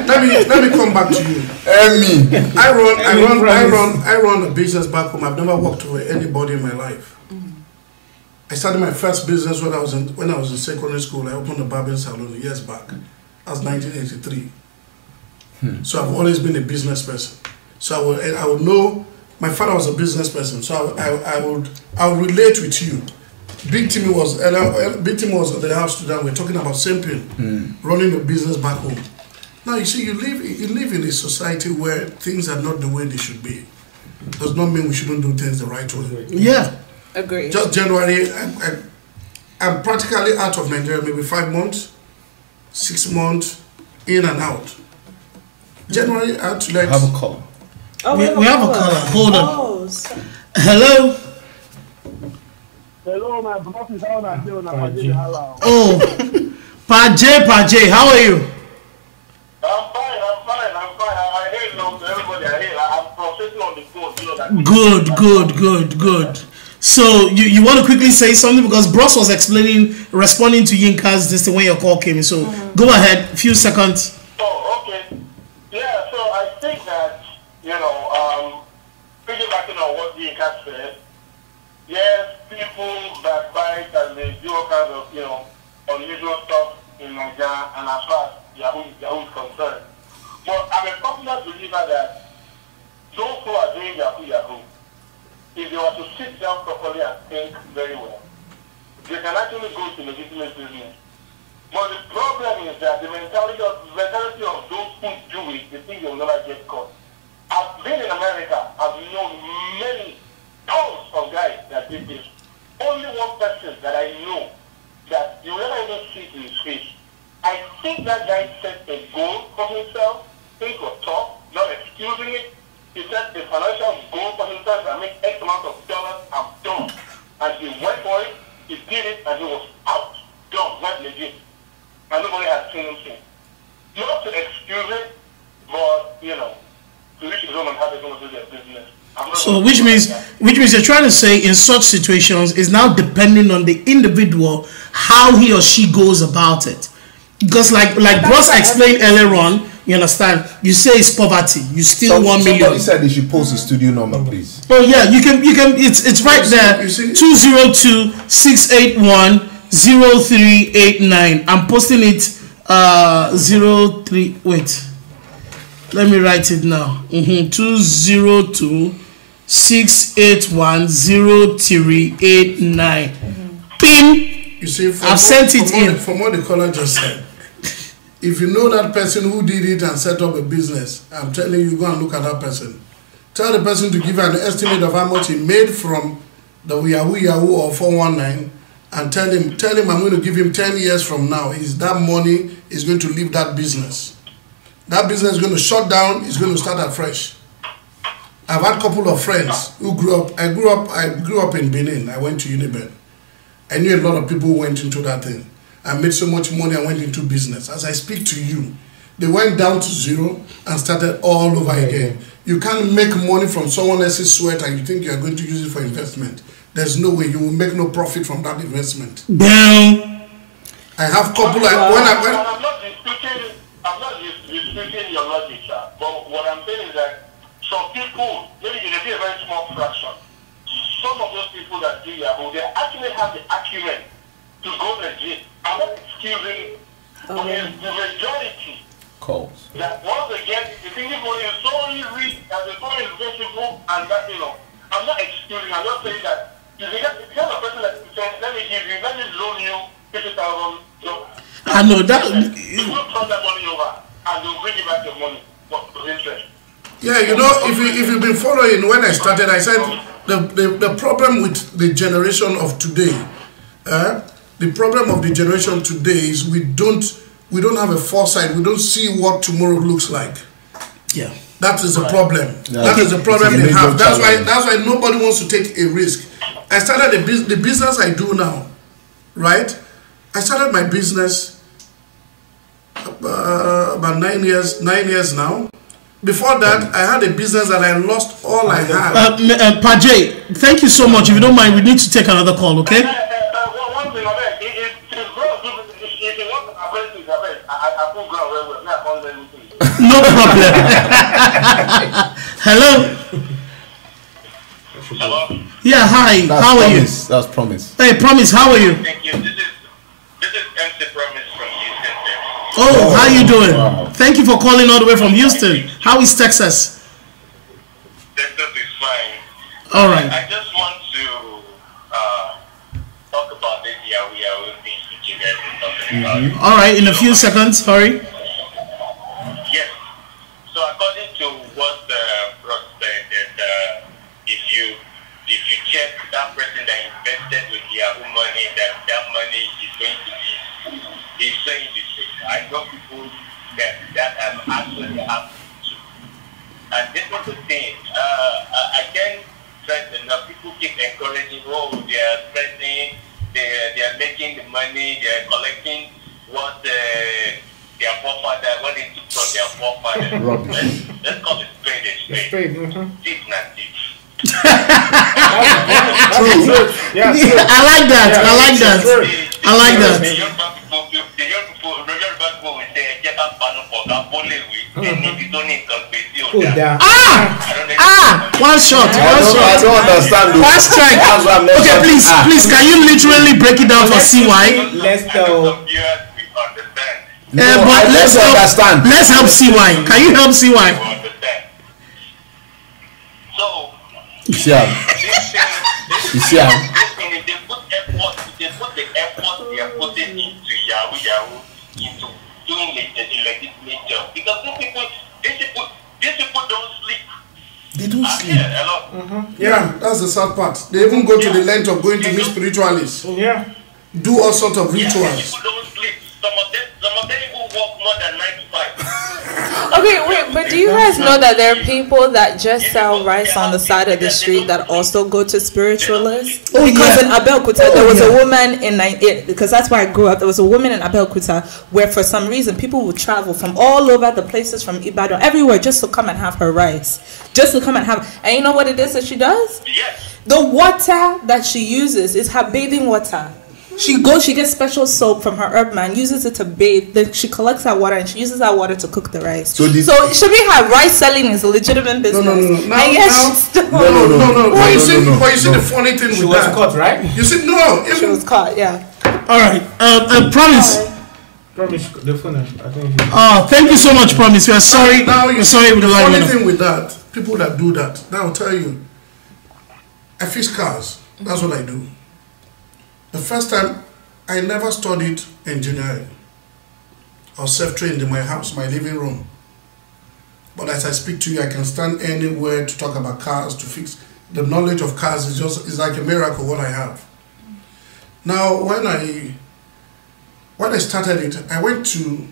let me come back to you. I run a business back home. I've never worked for anybody in my life. I started my first business when I was in secondary school. I opened a barbering salon years back. That was 1983. So I've always been a business person. So I would know. My father was a business person, so I would relate with you. Big Timmy was at the house today. We're talking about same thing, running a business back home. Now you see, you live in a society where things are not the way they should be. Does not mean we shouldn't do things the right way. Yeah. Agree. Just January, I'm practically out of Nigeria, maybe 5 months, 6 months, in and out. January, I had to let... have a call. Oh, we have a caller. Hold on. Oh, hello? Hello, my brother. Hello. Oh, Pajay, how are you? I'm fine. I hear everybody. I'm processing on the phone. You know that. Good. So you want to quickly say something because Bros was responding to Yinka's this when your call came in. So go ahead, few seconds. Oh, okay. Yeah. So I think that piggybacking on what Yinka said. Yes, people backbite and they do all kinds of unusual stuff in Nigeria, and as far as Yahoo is concerned. But I'm a popular believer that those who are doing Yahoo, if they were to sit down properly and think very well, they can actually go to legitimate business. But the problem is that the mentality of those who do it, they think they will never get caught. I've been in America, I've known many tons of guys that did this. Only one person that I know that you never even see it in his face. I think that guy set a goal for himself, think or talk, not excusing it. He set a financial goal for himself and make X amount of dollars, I'm done. And he went for it, he did it, and he was out. Done, went legit. And nobody has seen him since. Not to excuse it, but, you know, to reach his own and how they're going to do their business. So which means you're trying to say in such situations is now depending on the individual how he or she goes about it. Because like Bros explained earlier on, you understand, you say it's poverty, you steal 1 million. Somebody said they should post the studio number, please. Oh yeah, you can it's right there. 202-681-0389. I'm posting it 03 wait. Let me write it now. 202-681-0389. Pin. You see, I've sent it in. From what the caller just said, if you know that person who did it and set up a business, I'm telling you, go and look at that person. Tell the person to give you an estimate of how much he made from the Yahoo or 419, and tell him I'm going to give him 10 years from now. That money is going to leave that business. That business is going to shut down. It's going to start afresh. I've had a couple of friends who grew up. I grew up in Benin. I went to Uniben. I knew a lot of people who went into that thing. I made so much money and went into business. As I speak to you, they went down to zero and started all over again. You can't make money from someone else's sweat and you think you are going to use it for investment. There's no way. You will make no profit from that investment. Damn. I have couple. I'm not disputing your logic, sir. But what I'm saying is that some people, maybe it will be a very small fraction. Some of those people that do Yahoo, they actually have the acumen to go legit. I'm not excusing, but it's the majority that once again, the thinking money is so easy and it's so invincible, and that, you know, I'm not excusing, I'm just saying that if you get a person that says, let me loan you 50,000, I know that. You will turn that money over and they'll bring you back your money for interest. Yeah, you know, if you've been following, when I started, I said the problem with the generation of today, the problem of the generation today is we don't have a foresight. We don't see what tomorrow looks like. Yeah, that is the problem. Yeah. That is the problem they have. That's why nobody wants to take a risk. I started the business I do now, right? I started my business about 9 years now. Before that, I had a business that I lost all I had. Pajay, thank you so much. If you don't mind, we need to take another call, okay? One thing, no problem. Hello? Hello? Yeah, hi. How are you? That's Promise. Hey, Promise, how are you? Thank you. This is MC Promise from Houston. Oh, how you doing? Wow. Thank you for calling all the way from Houston. How is Texas? Texas is fine. All right. I just want to talk about this Yahoo thing that you guys are talking about. All right, in a few seconds. Hurry. Yes. So according to what Ross said, that if you check that person that invested with Yahoo money, that money is going to be, he's saying the truth. I know people that have actually happened to. And this is the thing. I can't stress enough. People keep encouraging, oh, they are stressing, they are making the money, they are collecting what their forefather, what they took from their forefather. Let's call it spade a spade. Thief not thief. True. Yeah, I like that. I like that. I like that. The young people will say, "Get up, for that one shot. I don't understand. Fast track. Okay, please, can you literally break it down for CY? Let's go. But let's understand. Let's help CY. Can you help CY? So, you see how? They put the effort they are putting into Yahoo, into doing a legitimate job. Because these people don't sleep. They don't sleep. Yeah, that's the sad part. They even go to the length of going to meet spiritualists. Yeah. Do all sorts of rituals. People don't sleep. Some of them even work more than 9 to 5. Okay, wait, but do you guys know that there are people that just sell rice on the side of the street that also go to spiritualists? Because in Abeokuta, there was a woman because that's where I grew up. There was a woman in Abeokuta where for some reason people would travel from all over the places, from Ibadan, everywhere, just to come and have her rice. Just to come and have. And you know what it is that she does? Yes. The water that she uses is her bathing water. She gets special soap from her herb man, uses it to bathe. Then she collects that water and she uses that water to cook the rice. So should we have rice selling is a legitimate business? No. No. But you see the funny thing with that. She was caught, right? You see, no. She was caught, yeah. All right. Promise. Promise the phone. I think. Thank you so much, Promise. We are sorry. We're sorry with the line. Funny thing with that, people that do that, now I'll tell you, I fix cars. That's what I do. The first time, I never studied engineering. I was self-trained in my house, my living room. But as I speak to you, I can stand anywhere to talk about cars, to fix. The knowledge of cars is like a miracle what I have. Now, when I started it, I went to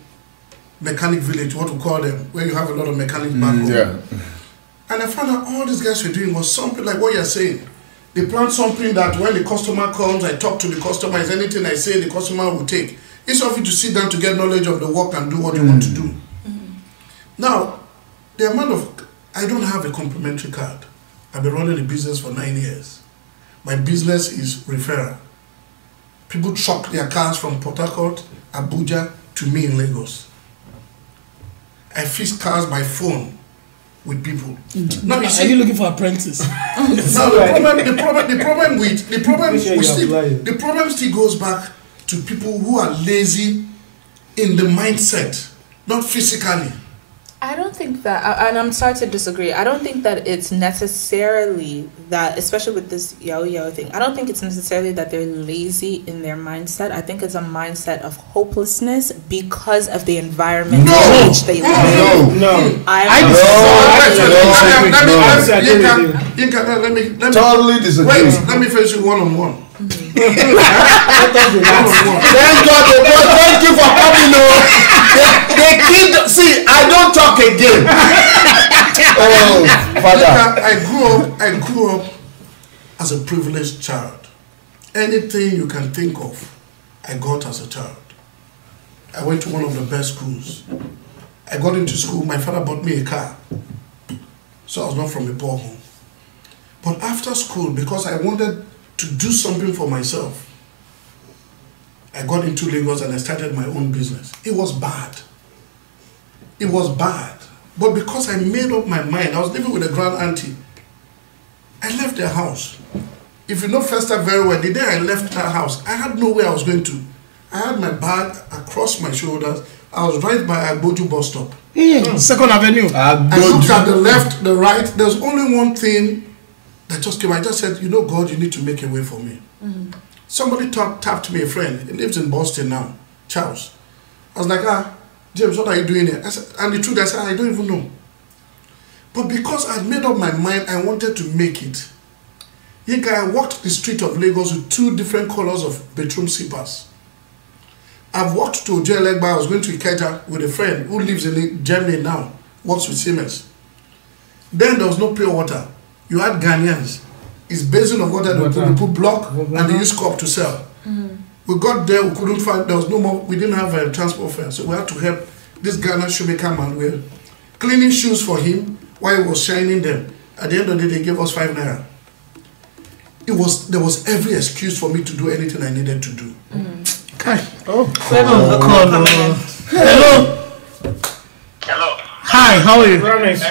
mechanic village, what we call them, where you have a lot of mechanics back home. Yeah. And I found out all these guys were doing was something like what you're saying. They plan something that when the customer comes, I talk to the customer, is anything I say the customer will take. It's of you to sit down to get knowledge of the work and do what you want to do. Now, the amount of, I don't have a complimentary card. I've been running the business for 9 years. My business is referral. People truck their cars from Port Harcourt, Abuja to me in Lagos. I fix cars by phone with people. Now, are you looking for apprentice? Now the problem still goes back to people who are lazy in the mindset, not physically. I don't think that, and I'm sorry to disagree, I don't think that it's necessarily that, especially with this yo-yo thing, I don't think it's necessarily that they're lazy in their mindset. I think it's a mindset of hopelessness because of the environment in which they live. Let me totally disagree. Wait, let me face you one-on-one. Thank God, thank you for coming on. The kid, see, I don't talk again. Oh, Father. I grew up as a privileged child. Anything you can think of, I got as a child. I went to one of the best schools. I got into school, my father bought me a car. So I was not from a poor home. But after school, because I wanted to do something for myself, I got into Lagos and I started my own business. It was bad. It was bad. But because I made up my mind, I was living with a grand auntie. I left their house. If you know Festa very well, the day I left that house, I had nowhere I was going to. I had my bag across my shoulders. I was right by Agboju bus stop. Second Avenue. I looked at the left, the right. There's only one thing that just came. I just said, you know, God, you need to make a way for me. Somebody tapped me, a friend. He lives in Boston now, Charles. I was like, James, what are you doing here? I said, and the truth, I said, I don't even know. But because I'd made up my mind, I wanted to make it. I walked the street of Lagos with 2 different colors of bedroom slippers. I've walked to Ojelegba. I was going to Ikeja with a friend who lives in Germany now, works with Siemens. Then there was no pure water. You had Ghanaians. It's basin of water that we put block and they use cup to sell. We got there, we couldn't find, there was no more, we didn't have a transport fare, so we had to help this Ghana shoemaker man. We were cleaning shoes for him while he was shining them. At the end of the day, they gave us 5 naira. There was every excuse for me to do anything I needed to do. Okay. Hello. Hi, how are you? Promise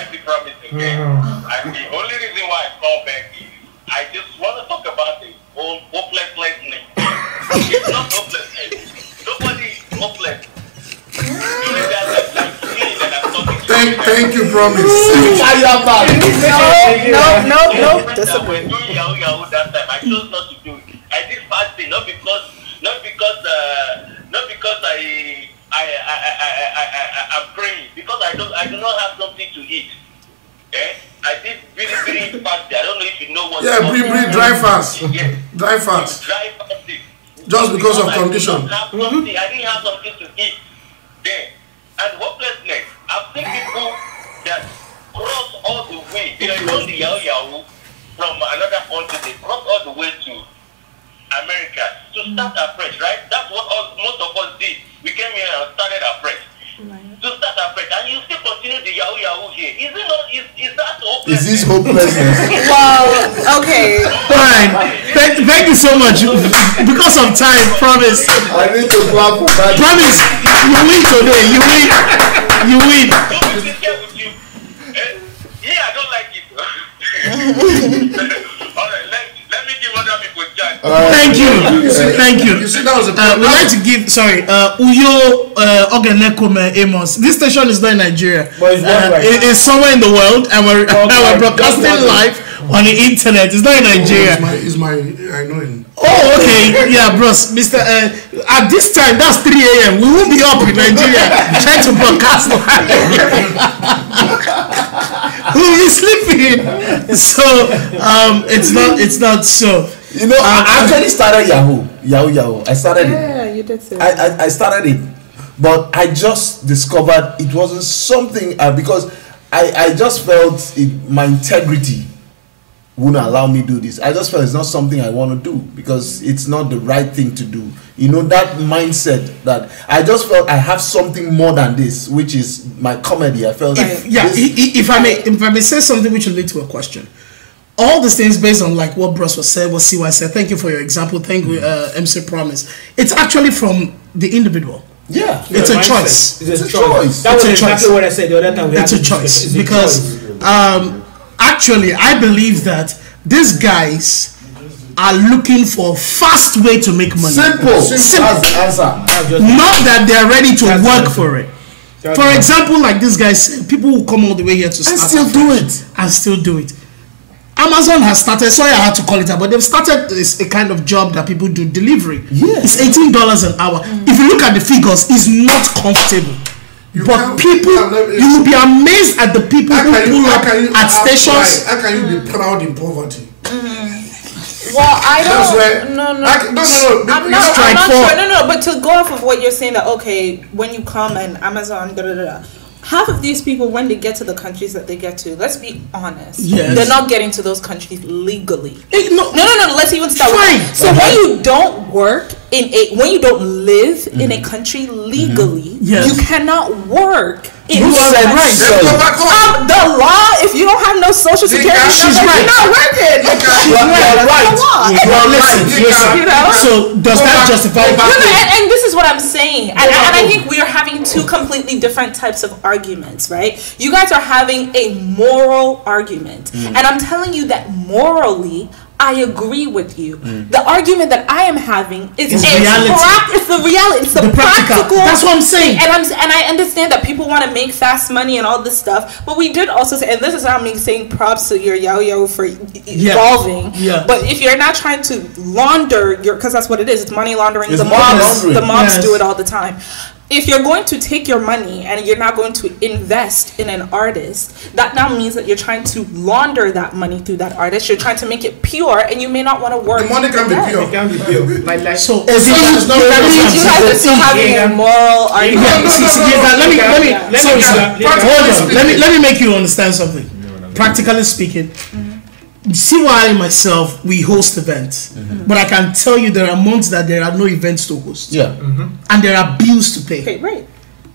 again. And the only reason why I call back is I just want to talk about the whole hopelessness. It's not hopelessness. Nobody is hopeless. Thank you, promise. No. When we doing Yahoo that time, I chose not to do it. I did fasting, not because I'm praying, because I do not have something to eat. I did really fasting. I don't know if you know what. Yeah, dry fast. Yeah. Dry fast. Dry fasting. Just because of condition. I didn't have something to eat then. And hopelessness. I've seen people that cross all the way. They are on the Yahoo from another country. They cross all the way to America to start afresh, right? That's what most of us did. We came here and started afresh. To start afresh, and you still continue the Yahoo here. Is it not? Is that hopelessness? Is this hopelessness? Wow. Okay. Fine. Thank you so much. Because of time, promise. I need to clap for that. Promise. You win today. You win. You win. Yeah, I don't like it. All right, let me give other people a chance. Thank you. Thank you. You see, that was a we'd like to give, Uyo Ogenekome Amos. This station is not in Nigeria. It's somewhere in the world, and we're broadcasting live on the internet. It's not in Nigeria. I know him. Oh, okay. Yeah, bros. Mr. At this time, that's 3 a.m. We won't be up in Nigeria trying to broadcast live. We'll be sleeping. So, it's not so. You know, I actually started Yahoo. I started it. Yeah, you did say I started it, but I just discovered it wasn't something because I just felt my integrity wouldn't allow me to do this. I just felt it's not something I want to do because it's not the right thing to do. You know, that mindset that I just felt I have something more than this, which is my comedy. I felt if I may say something which will lead to a question. All these things based on like what Bros was said, what CY said. Thank you for your example. Thank you, MC Promise. It's actually from the individual. Yeah, it's a choice. It's a choice. That was exactly what I said the other time. It's a choice because actually I believe that these guys are looking for a fast way to make money. Simple. That's the answer. Not that they're ready to work for it. For example, like this guy said, people will come all the way here to start and still do it. Amazon has started, sorry I had to call it out, but they've started a kind of job that people do, delivery. Yes. It's $18 an hour. If you look at the figures, it's not comfortable. You will be amazed at the people who pull up at stations. How can you be proud in poverty? Well, I don't. No. I'm not sure. No. But to go off of what you're saying, that okay, when you come and Amazon, half of these people, when they get to the countries that they get to, let's be honest, they're not getting to those countries legally. No. Let's even start with that. So when you don't work when you don't live in a country legally, you cannot work. The law, if you don't have no social security number, you're not working. So does that justify? And this is what I'm saying. And I think we are having two completely different types of arguments, right? You guys are having a moral argument. And I'm telling you that morally, I agree with you. The argument that I am having is reality. It's the reality. It's the practical. That's what I'm saying. And I understand that people want to make fast money and all this stuff, but we did also say, and this is how I'm saying props to your Yahoo for evolving. But if you're not trying to launder because that's what it is. It's money laundering. It's the mobs do it all the time. If you're going to take your money and you're not going to invest in an artist, that now means that you're trying to launder that money through that artist. You're trying to make it pure, and you may not want to work. The money can be pure. It can be pure. So you guys are still having a moral argument. Let me make you understand something. Practically speaking, CY and myself, we host events, but I can tell you there are months that there are no events to host. And there are bills to pay. Okay, right.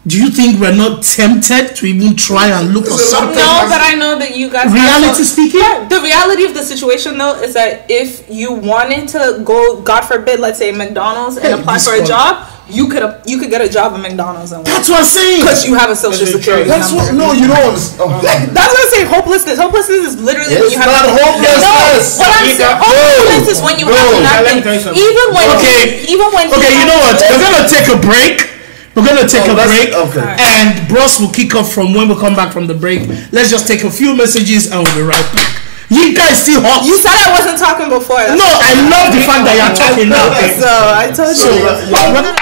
Do you think we're not tempted to even try and look for something? No, but I know that you guys. Reality speaking, the reality of the situation though is that if you wanted to go, God forbid, let's say McDonald's and apply for a job, you could get a job at McDonald's and work. That's what I'm saying. Because you have a social security number. You don't understand. That's what I'm saying. Hopelessness. Hopelessness is literally when you have hopelessness. No, what I'm saying, hopelessness is when you have nothing. Even when you know what? We're gonna take a break. We're going to take a break. Okay. And Bros will kick off from when we come back from the break. Let's just take a few messages and we'll be right back. You guys still hot. You said I wasn't talking before. No, I love the fact that you're talking now. So I told you.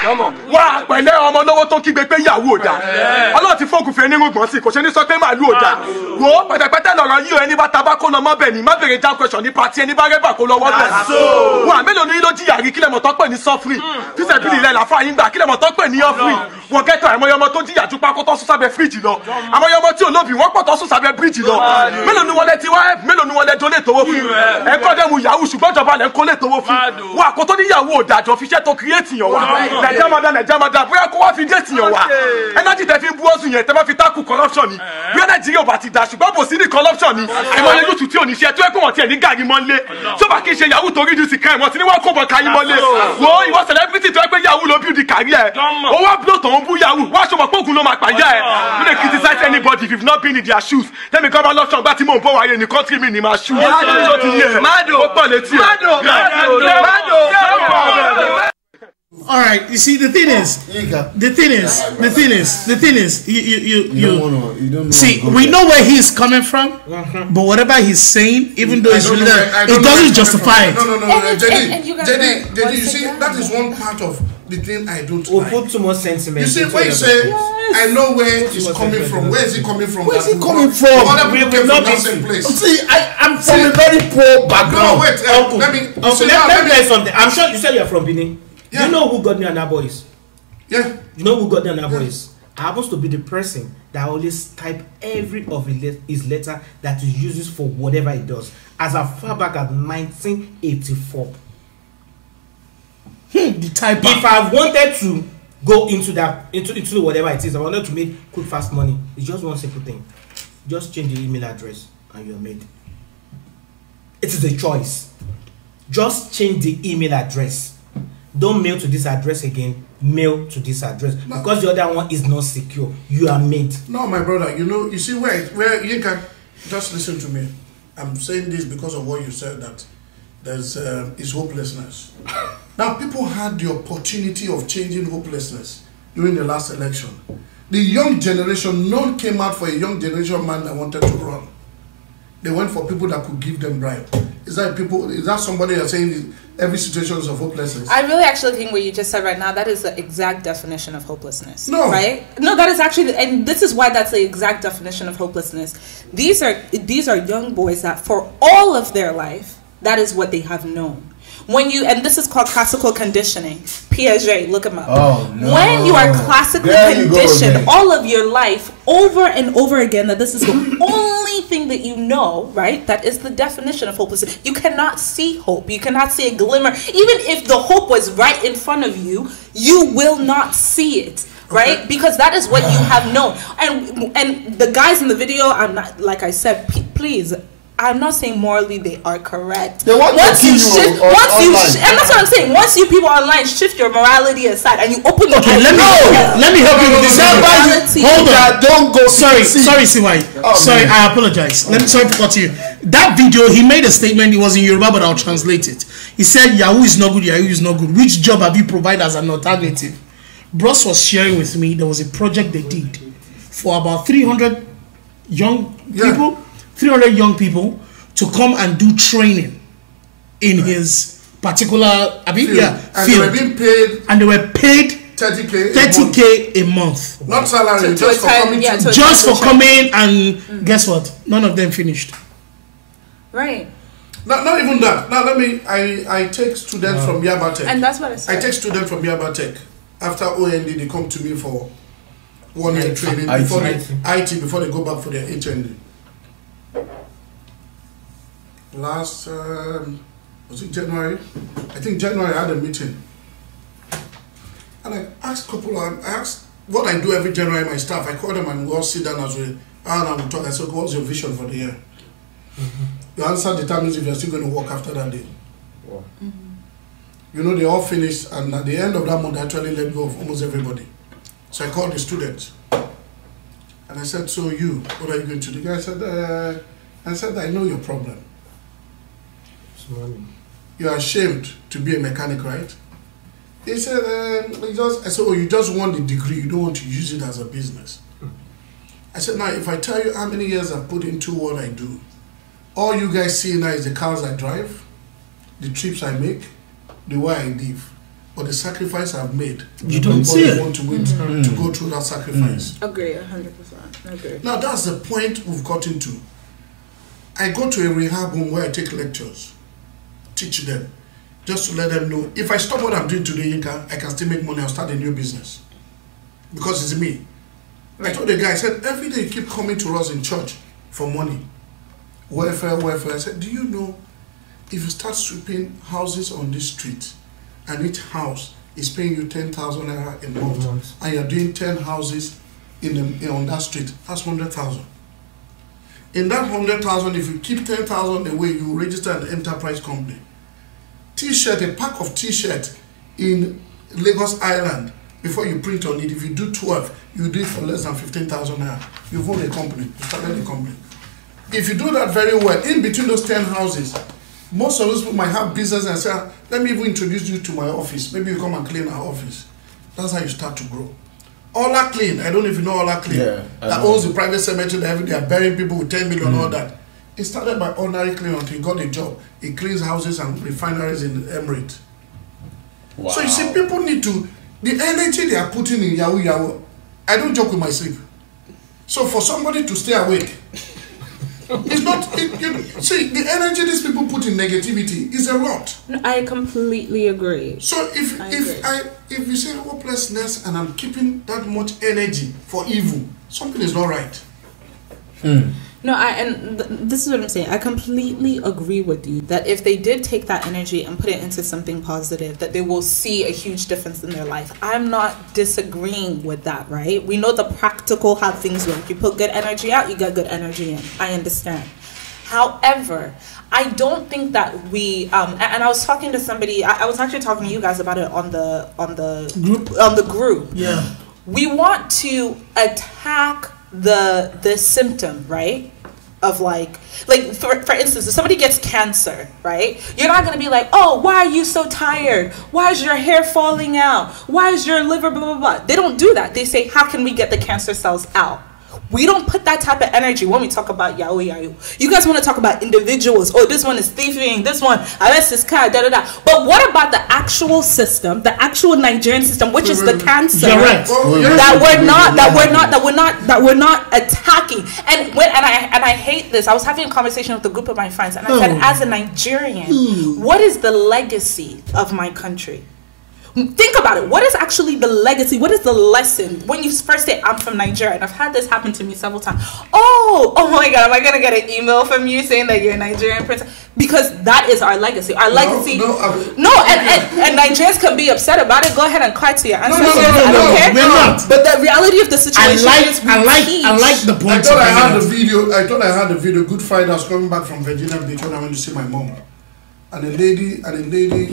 Come on. Wá pẹ̀lẹ́ ọmọ lọ́wọ́ tó kígbe pé ìyàwó ọ̀dà. Ọlọ́run ti fóògùn fẹ́ nínú gbọ̀n sí kò ṣe ní sọ pé màálù ọ̀dà. Wo pẹ̀tẹ̀pẹ̀tẹ̀ lọ̀rọ̀ yìí o ẹni bá tabako lọ mọ́ bẹ̀ ni má bèrè jam question ní pati ẹni bá rẹ́bà kó lọ́wọ́ bẹ̀. Wọ́n àmẹ́lò ní ló jìyà rí kílẹ̀ mọ̀ tó pè ní suffering. Fíṣẹ̀ bílì ilẹ̀ làfà yín gbà kílẹ̀ mọ̀ tó pè ní offering. Wọ́n kẹ́tọ̀ àmọ́yọmọ tó jìyà ju pákó tó sún sábẹ́ fíríjì lọ. Àmọ́yọmọ tí olóbì wọ́n pọ̀ tó sún sábẹ́ bíríjì lọ. Mélòó ni wọ́n lẹ ti wá mélòó ni wọ́n lẹ jọ lè tówó fún ẹ̀kọ́ dẹ́mu yahoo ṣùgbọ́n ìjọba lẹ́ ń kó lè tówó fún wọn àkótó níyàwó òdàjọ́ fi iṣẹ́ tó kírẹ́tì yàn wá nàìjíríà máa dá bóyá kó wá fi déètì yàn wá ẹnájì tẹ fi ń bú ọ̀sùn yẹn tẹ bá fi tákù corruption ni bí nàìjíríà ò bá ti dà ṣùgbọ́n bò sí ní corruption ni ẹ̀mọ́ yẹn yóò tún tí ò ní ṣe tó ẹ pé wọ́n tiẹ̀ ní gàrí mọ́lé tó bá kí n ṣe yahoo tó reduce crime wọ́n ti ní wọ́n kó bọ̀ káyí mọ́lé wo ìwọ celebrity tó ẹ pé yahoo ló build career ẹ̀ ó wá blow tó ń bú yahoo wá ṣọmọ pé ògùn ló máa pàyà ẹ̀ you dey criticize anybody if you've not been in their shoes tẹ́mi kọ́ bá lọ́sàn gbá tí mò ń bọ̀ wáyé ní country mi ní máa ṣú all right, you see the thing is, you see, we know where he's coming from, but whatever he's saying, even though it's really it doesn't justify it. No, JD, you see, that is one part of the thing I don't like. Put too much sentiment. You see, when you say, I know where he's coming from. Where is he coming from? Where is he coming from? Other people came from that same place. See, I'm from a very poor background. No, wait, Uncle, let me tell you something. I'm sure you said you're from Benin. Yeah. You know who got me on that boys? Yeah. You know who got me on that boys? I happens to be the person that always type every of his letter that he uses for whatever he does. As far back as 1984. The type. If I wanted to go into that into whatever it is, I wanted to make quick fast money. It's just one simple thing. Just change the email address and you're made. It is a choice. Just change the email address. Don't mail to this address again. Mail to this address because the other one is not secure. You are made. No, my brother. You see where you can just listen to me. I'm saying this because of what you said that there's is hopelessness. Now people had the opportunity of changing hopelessness during the last election. The young generation, none came out for a young generation man that wanted to run. They went for people that could give them bribe. Is that somebody you're saying every situation is of hopelessness? I really actually think what you just said right now, that is the exact definition of hopelessness. No. Right? No, that is actually, and this is why that's the exact definition of hopelessness. These are young boys that for all of their life, that is what they have known. And this is called classical conditioning. Piaget, look him up. Oh, no. When you are classically conditioned all of your life over and over again that this is the only thing that you know, right? That is the definition of hopelessness. You cannot see hope. You cannot see a glimmer. Even if the hope was right in front of you, you will not see it. Right? Okay. Because that is what you have known. And the guys in the video, I'm not, like I said, please, I'm not saying morally they are correct. They want once to you kill shift, you and that's what I'm saying. Once you people online shift your morality aside and you open your let me help you with this. Hold on, don't go. Sorry, Siwai. Sorry, man. I apologize. Sorry for cutting you. That video, he made a statement. It was in Yoruba, but I'll translate it. He said, "Yahoo is not good. Yahoo is not good. Which job have you provided as an alternative?" Bros was sharing with me there was a project they did for about 300 young people. 300 young people to come and do training in his particular field. They were being paid. And they were paid 30K a month. Not salary, just for coming. Just for coming and guess what? None of them finished. Right. Not even that. Now I take students from Yaba Tech. And that's what I said. I take students from Yaba Tech. After OND, they come to me for 1 year training before they go back for their HND. Last, was it January? I think January I had a meeting. And I asked what I do every January, my staff. I call them and we all sit down as we talk. I said, what's your vision for the year? Your answer determines if you're still going to work after that day. Wow. You know, they all finished, and at the end of that month, I actually let go of almost everybody. So I called the students. And I said, so you, what are you going to do? The guy said, I know your problem. You are ashamed to be a mechanic, right? He said, I said, oh, you just want the degree, you don't want to use it as a business. I said, now, if I tell you how many years I've put into what I do, all you guys see now is the cars I drive, the trips I make, the way I live, but the sacrifice I've made. You don't see it. Want to go through that sacrifice. Agree, 100%. Agree. Now, that's the point we've gotten to. I go to a rehab home where I take lectures, teach them, just to let them know, if I stop what I'm doing today, I can still make money, I'll start a new business. Because it's me. I told the guy, I said, every day you keep coming to us in church for money. Welfare. I said, do you know, if you start sweeping houses on this street, and each house is paying you 10,000 naira a month, and you're doing 10 houses on that street, that's 100,000. In that 100,000, if you keep 10,000 away, you register an enterprise company. T-shirt, a pack of T-shirt in Lagos Island, before you print on it, if you do 12, you do it for less than 15,000 naira. You've owned a company, you started a company. If you do that very well, in between those 10 houses, most of those people might have business and say, let me even introduce you to my office. Maybe you come and clean our office. That's how you start to grow. Ola Clean, I don't know if you know Ola Clean, that owns the private cemetery that they are burying people with 10 million, all that. It started by ordinary clean until he got a job. He cleans houses and refineries in the Emirates. Wow. So you see, people need to, the energy they are putting in Yahoo, I don't joke with my sleep. So for somebody to stay awake, it's not, see, the energy these people put in negativity is a lot. No, I completely agree. So if you say hopelessness and I'm keeping that much energy for evil, something is not right. No, this is what I'm saying. I completely agree with you that if they did take that energy and put it into something positive, that they will see a huge difference in their life. I'm not disagreeing with that, right? We know the practical how things work. You put good energy out, you get good energy in. I understand. However, I don't think that we and I was talking to somebody. I was actually talking to you guys about it on the group. Yeah. We want to attack the symptom, right? Of like for instance, if somebody gets cancer, right? You're not gonna be like, oh, why are you so tired? Why is your hair falling out? Why is your liver blah blah blah? They don't do that. They say, how can we get the cancer cells out? We don't put that type of energy when we talk about Yahoo. You guys want to talk about individuals. Oh, this one is thieving. This one, arrest this car, da da da. But what about the actual system, the actual Nigerian system, which is the cancer that we're not attacking? And I hate this. I was having a conversation with a group of my friends, and I said, as a Nigerian, what is the legacy of my country? Think about it. What is actually the legacy? What is the lesson? When you first say, I'm from Nigeria, and I've had this happen to me several times. Oh my God, am I going to get an email from you saying that you're a Nigerian prince? Because that is our legacy. Our legacy. And Nigerians can be upset about it. Go ahead and cry to your ancestors. I don't care. We're not. But the reality of the situation is I like the point. I thought I had the video. Good Friday, I was coming back from Virginia Beach when I went to see my mom. And the lady,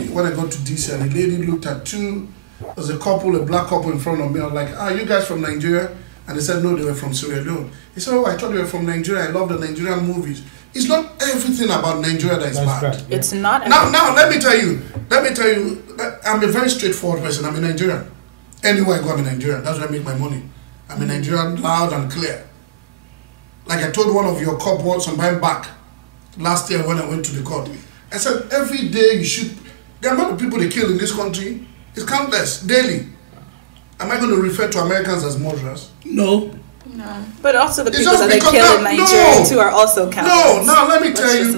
when I got to DC, and the lady looked at there's a black couple in front of me. I was like, you guys from Nigeria? And they said, no, they were from Sierra Leone. He said, I thought they were from Nigeria. I love the Nigerian movies. It's not everything about Nigeria that is bad. Right. Yeah. It's not. Now, let me tell you, I'm a very straightforward person. I'm a Nigerian. Anywhere I go, I'm a Nigerian. That's where I make my money. I'm a Nigerian, loud and clear. Like I told one of your cop some time back, last year when I went to the court. I said, every day the amount of people they kill in this country is countless, daily. Am I going to refer to Americans as murderers? No. But also the people that they kill in Nigeria too are also countless. No, let me tell you,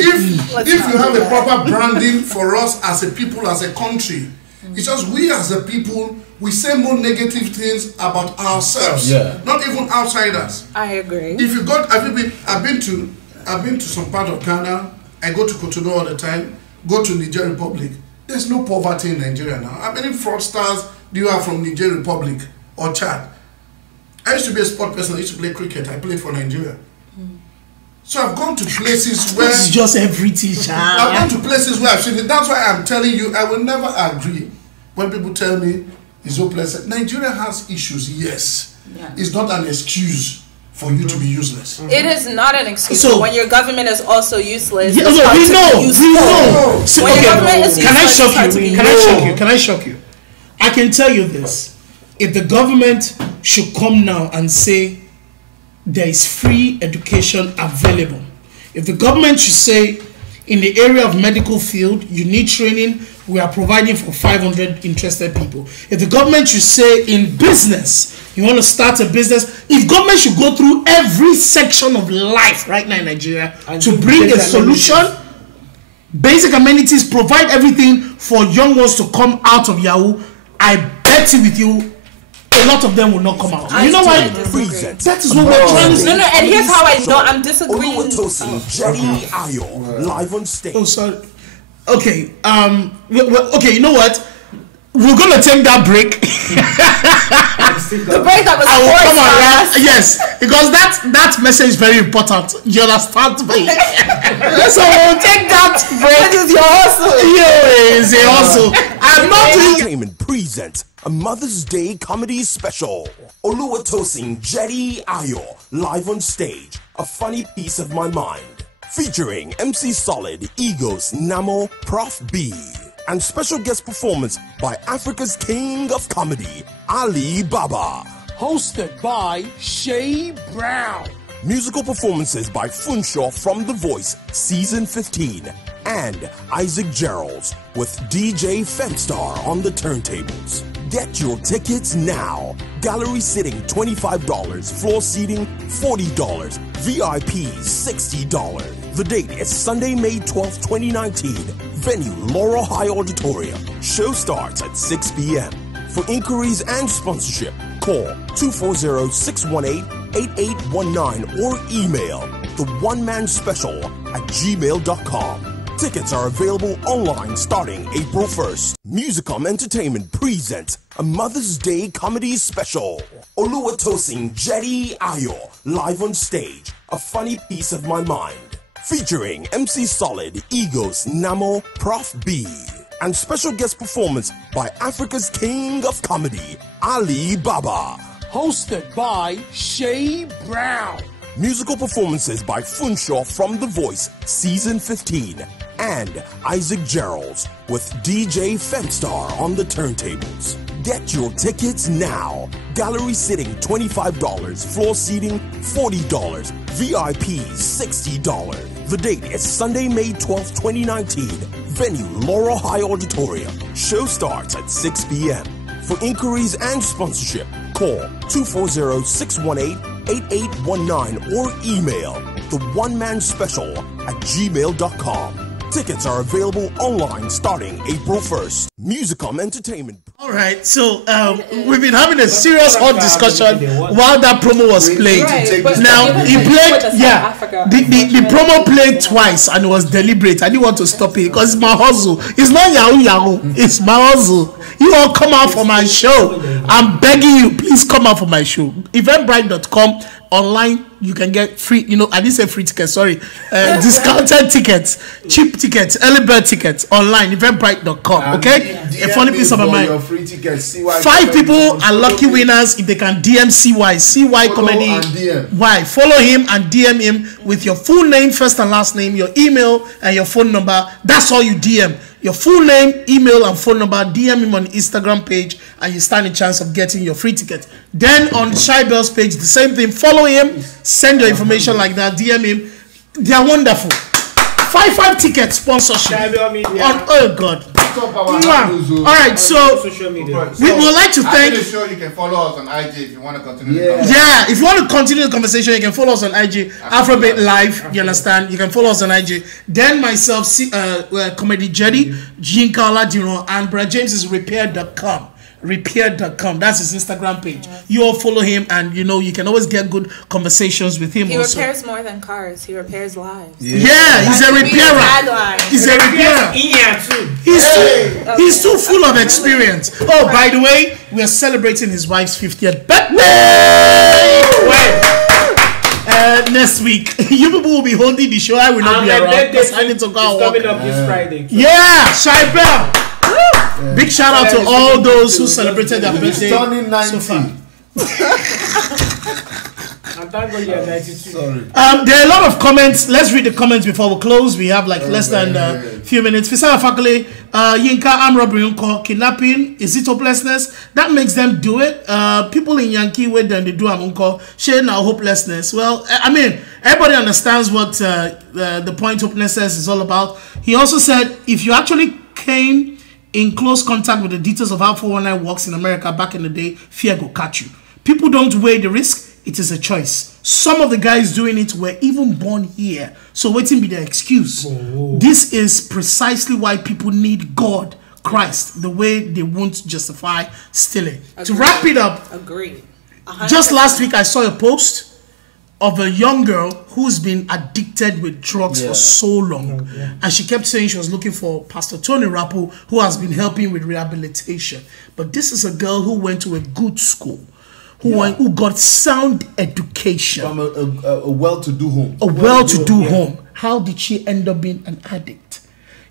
if you have a proper branding for us as a people, as a country, it's just we as a people, we say more negative things about ourselves, not even outsiders. I agree. If you got, I've been to some part of Ghana. I go to Cotonou all the time, go to Niger Republic. There's no poverty in Nigeria now. How many fraudsters do you have from Niger Republic or Chad? I used to be a sport person. I used to play cricket. I played for Nigeria. So I've gone to places where... It's just everything, I've gone to places where I've seen it. That's why I'm telling you, I will never agree when people tell me it's hopeless. Nigeria has issues, yes. Yeah. It's not an excuse. for you to be useless. It is not an excuse. So when your government is also useless, we know. So, okay, can I shock you? I can tell you this: if the government should come now and say there is free education available, if the government should say in the area of medical field you need training, we are providing for 500 interested people. If the government should say in business, you want to start a business, if government should go through every section of life right now in Nigeria and to bring a solution, basic amenities, provide everything for young ones to come out of Yahoo, I bet you with you, a lot of them will not come out. You know why? That is what we're trying to say. No, and here's how I know I'm disagreeing. Jetty Ayo, live on stage. Oh, sorry. Okay, okay, you know what? We're gonna take that break. The break that was come on, right? Yes, because that message is very important. You understand me? So we'll take that break. That is your hustle. Yeah, it's a hustle. I'm not doing. Entertainment presents a Mother's Day comedy special. Oluwatosin Jetty Ayo, live on stage. A funny piece of my mind. Featuring MC Solid, Egos, Namo, Prof B. And special guest performance by Africa's King of Comedy, Ali Baba. Hosted by Shay Brown. Musical performances by Funshaw from The Voice, Season 15. And Isaac Geralds with DJ Femstar on the turntables. Get your tickets now. Gallery sitting $25, floor seating $40, VIP $60. The date is Sunday, May 12, 2019. Venue, Laurel High Auditorium. Show starts at 6 p.m. For inquiries and sponsorship, call 240-618-8819 or email theonemanspecial@gmail.com. Tickets are available online starting April 1st. Musicom Entertainment presents a Mother's Day comedy special. Oluwatosin Jetty Ayo, live on stage. A funny piece of my mind. Featuring MC Solid, Egos, Namo, Prof B. And special guest performance by Africa's King of Comedy, Ali Baba. Hosted by Shay Brown. Musical performances by Funshaw from The Voice, Season 15. And Isaac Geralds with DJ Femstar on the turntables. Get your tickets now. Gallery sitting $25, floor seating $40, VIP $60. The date is Sunday, May 12, 2019. Venue, Laurel High Auditorium. Show starts at 6 p.m. For inquiries and sponsorship, call 240-618-8819 or email theonemanspecial@gmail.com. Tickets are available online starting April 1st. Musicom Entertainment. All right, so we've been having a serious hot discussion while that promo was played. Now he played, the promo played twice and it was deliberate. I didn't want to stop it because it's my hustle. It's not Yahoo, it's my hustle. You all come out for my show. I'm begging you, please come out for my show. Eventbrite.com. Online, you can get free, I didn't say free tickets, sorry. Discounted tickets, cheap tickets, early bird tickets, online, eventbrite.com, okay? A funny piece of my mind. 5 people are lucky winners if they can DM CY Comedy. Why? Follow him and DM him with your full name, first and last name, your email, and your phone number. That's all you DM. Your full name, email, and phone number. DM him on the Instagram page, and you stand a chance of getting your free ticket. Then on Shy Bell's page, the same thing. Follow him, send your information like that. DM him. They are wonderful. 5 ticket sponsorship. Oh God. All right, so we would like to thank. After the show, you can follow us on IG if you want to continue. If you want to continue the conversation, you can follow us on IG. AfroBeat Live. You understand? You can follow us on IG. Then myself, Comedy Jetty, Jinka Oladiro, and Brad James is repair.com. Repair.com. That's his Instagram page. You all follow him, and you can always get good conversations with him. He also repairs more than cars. He repairs lives. He's a repairer. He's a repairer. He's too full of experience. Oh, by the way, we are celebrating his wife's 50th birthday. Next week, you people will be holding the show. I will not be around. I need to go and coming up this Friday. Shy Bell. Big shout out to all those who celebrated their birthday so far. Sorry. There are a lot of comments. Let's read the comments before we close. We have like less than a few minutes. Fisara Fakale, Yinka, armed robbery, kidnapping. Is it hopelessness? That makes them do it. People in Yankee, where then they do Amunko, share now hopelessness. Well, I mean, everybody understands what the point hopelessness is all about. He also said, if you actually came in close contact with the details of how 419 works in America back in the day, fear will catch you. People don't weigh the risk. It is a choice. Some of the guys doing it were even born here. So waiting be their excuse. This is precisely why people need God, Christ, the way they won't justify stealing. Agreed. To wrap it up, agreed. Just last week I saw a post of a young girl who's been addicted with drugs for so long. And she kept saying she was looking for Pastor Tony Rapu, who has been helping with rehabilitation. But this is a girl who went to a good school, who got sound education. From a well-to-do home. A well-to-do home. How did she end up being an addict?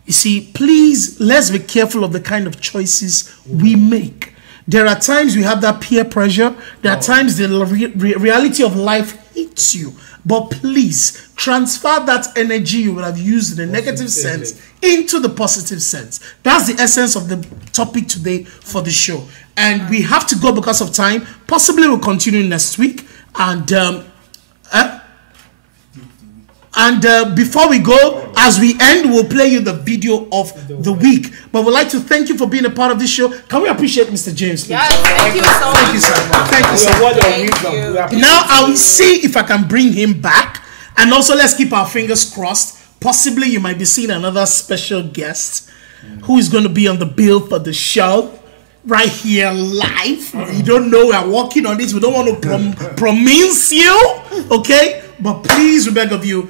You see, please, let's be careful of the kind of choices we make. There are times we have that peer pressure. There are times the reality of life hits you. But please, transfer that energy you would have used in a negative sense into the positive sense. That's the essence of the topic today for the show. And we have to go because of time. Possibly we'll continue next week. And before we go, as we end, we'll play you the video of the week. But we'd like to thank you for being a part of this show. Can we appreciate Mr. James, please? Yes, thank you so much. Thank you, sir. Thank you, sir. Now I will see if I can bring him back. And also, let's keep our fingers crossed. Possibly you might be seeing another special guest who is going to be on the bill for the show. Right here live. You don't know we're working on this. We don't want to promise you. Okay? But please, we beg of you,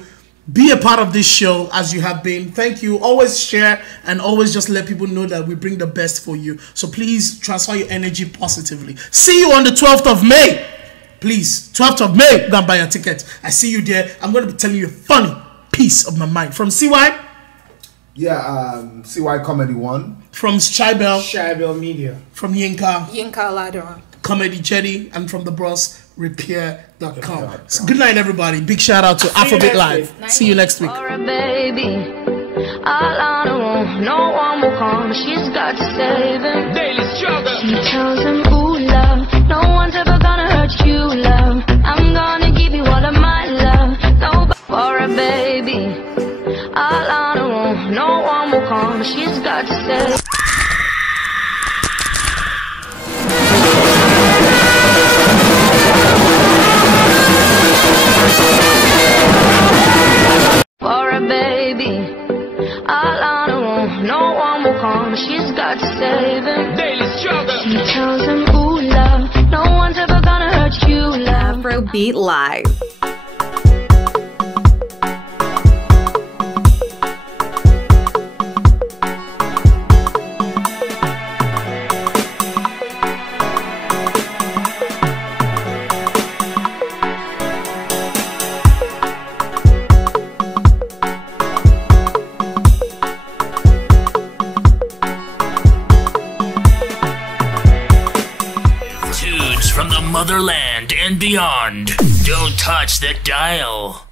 be a part of this show as you have been. Thank you. Always share and always just let people know that we bring the best for you. So please transfer your energy positively. See you on the 12th of May. Please, 12th of May, go and buy your ticket. I see you there. I'm going to be telling you a funny piece of my mind. From CY? Yeah, CY Comedy 1. From Shybell Media. From Yinka Ladron. Comedy Jetty. And from the Bros, Repair.com. So good night, everybody. Big shout out to AfroBeat Live. See you next week. Baby, all on her own, no one will come. She's got to save him. Daily struggle. She tells him, ooh, love, no one's ever gonna hurt you, love. I'm gonna give you all of my love. No, for a baby, all on her own, no one will come. She's got to save. For a baby, all on her own, no one will come. She's got to save him. Daily struggle. She tells him, ooh, love, no one's ever gonna hurt you, love. AfroBeat Live. Motherland and beyond. Don't touch the dial.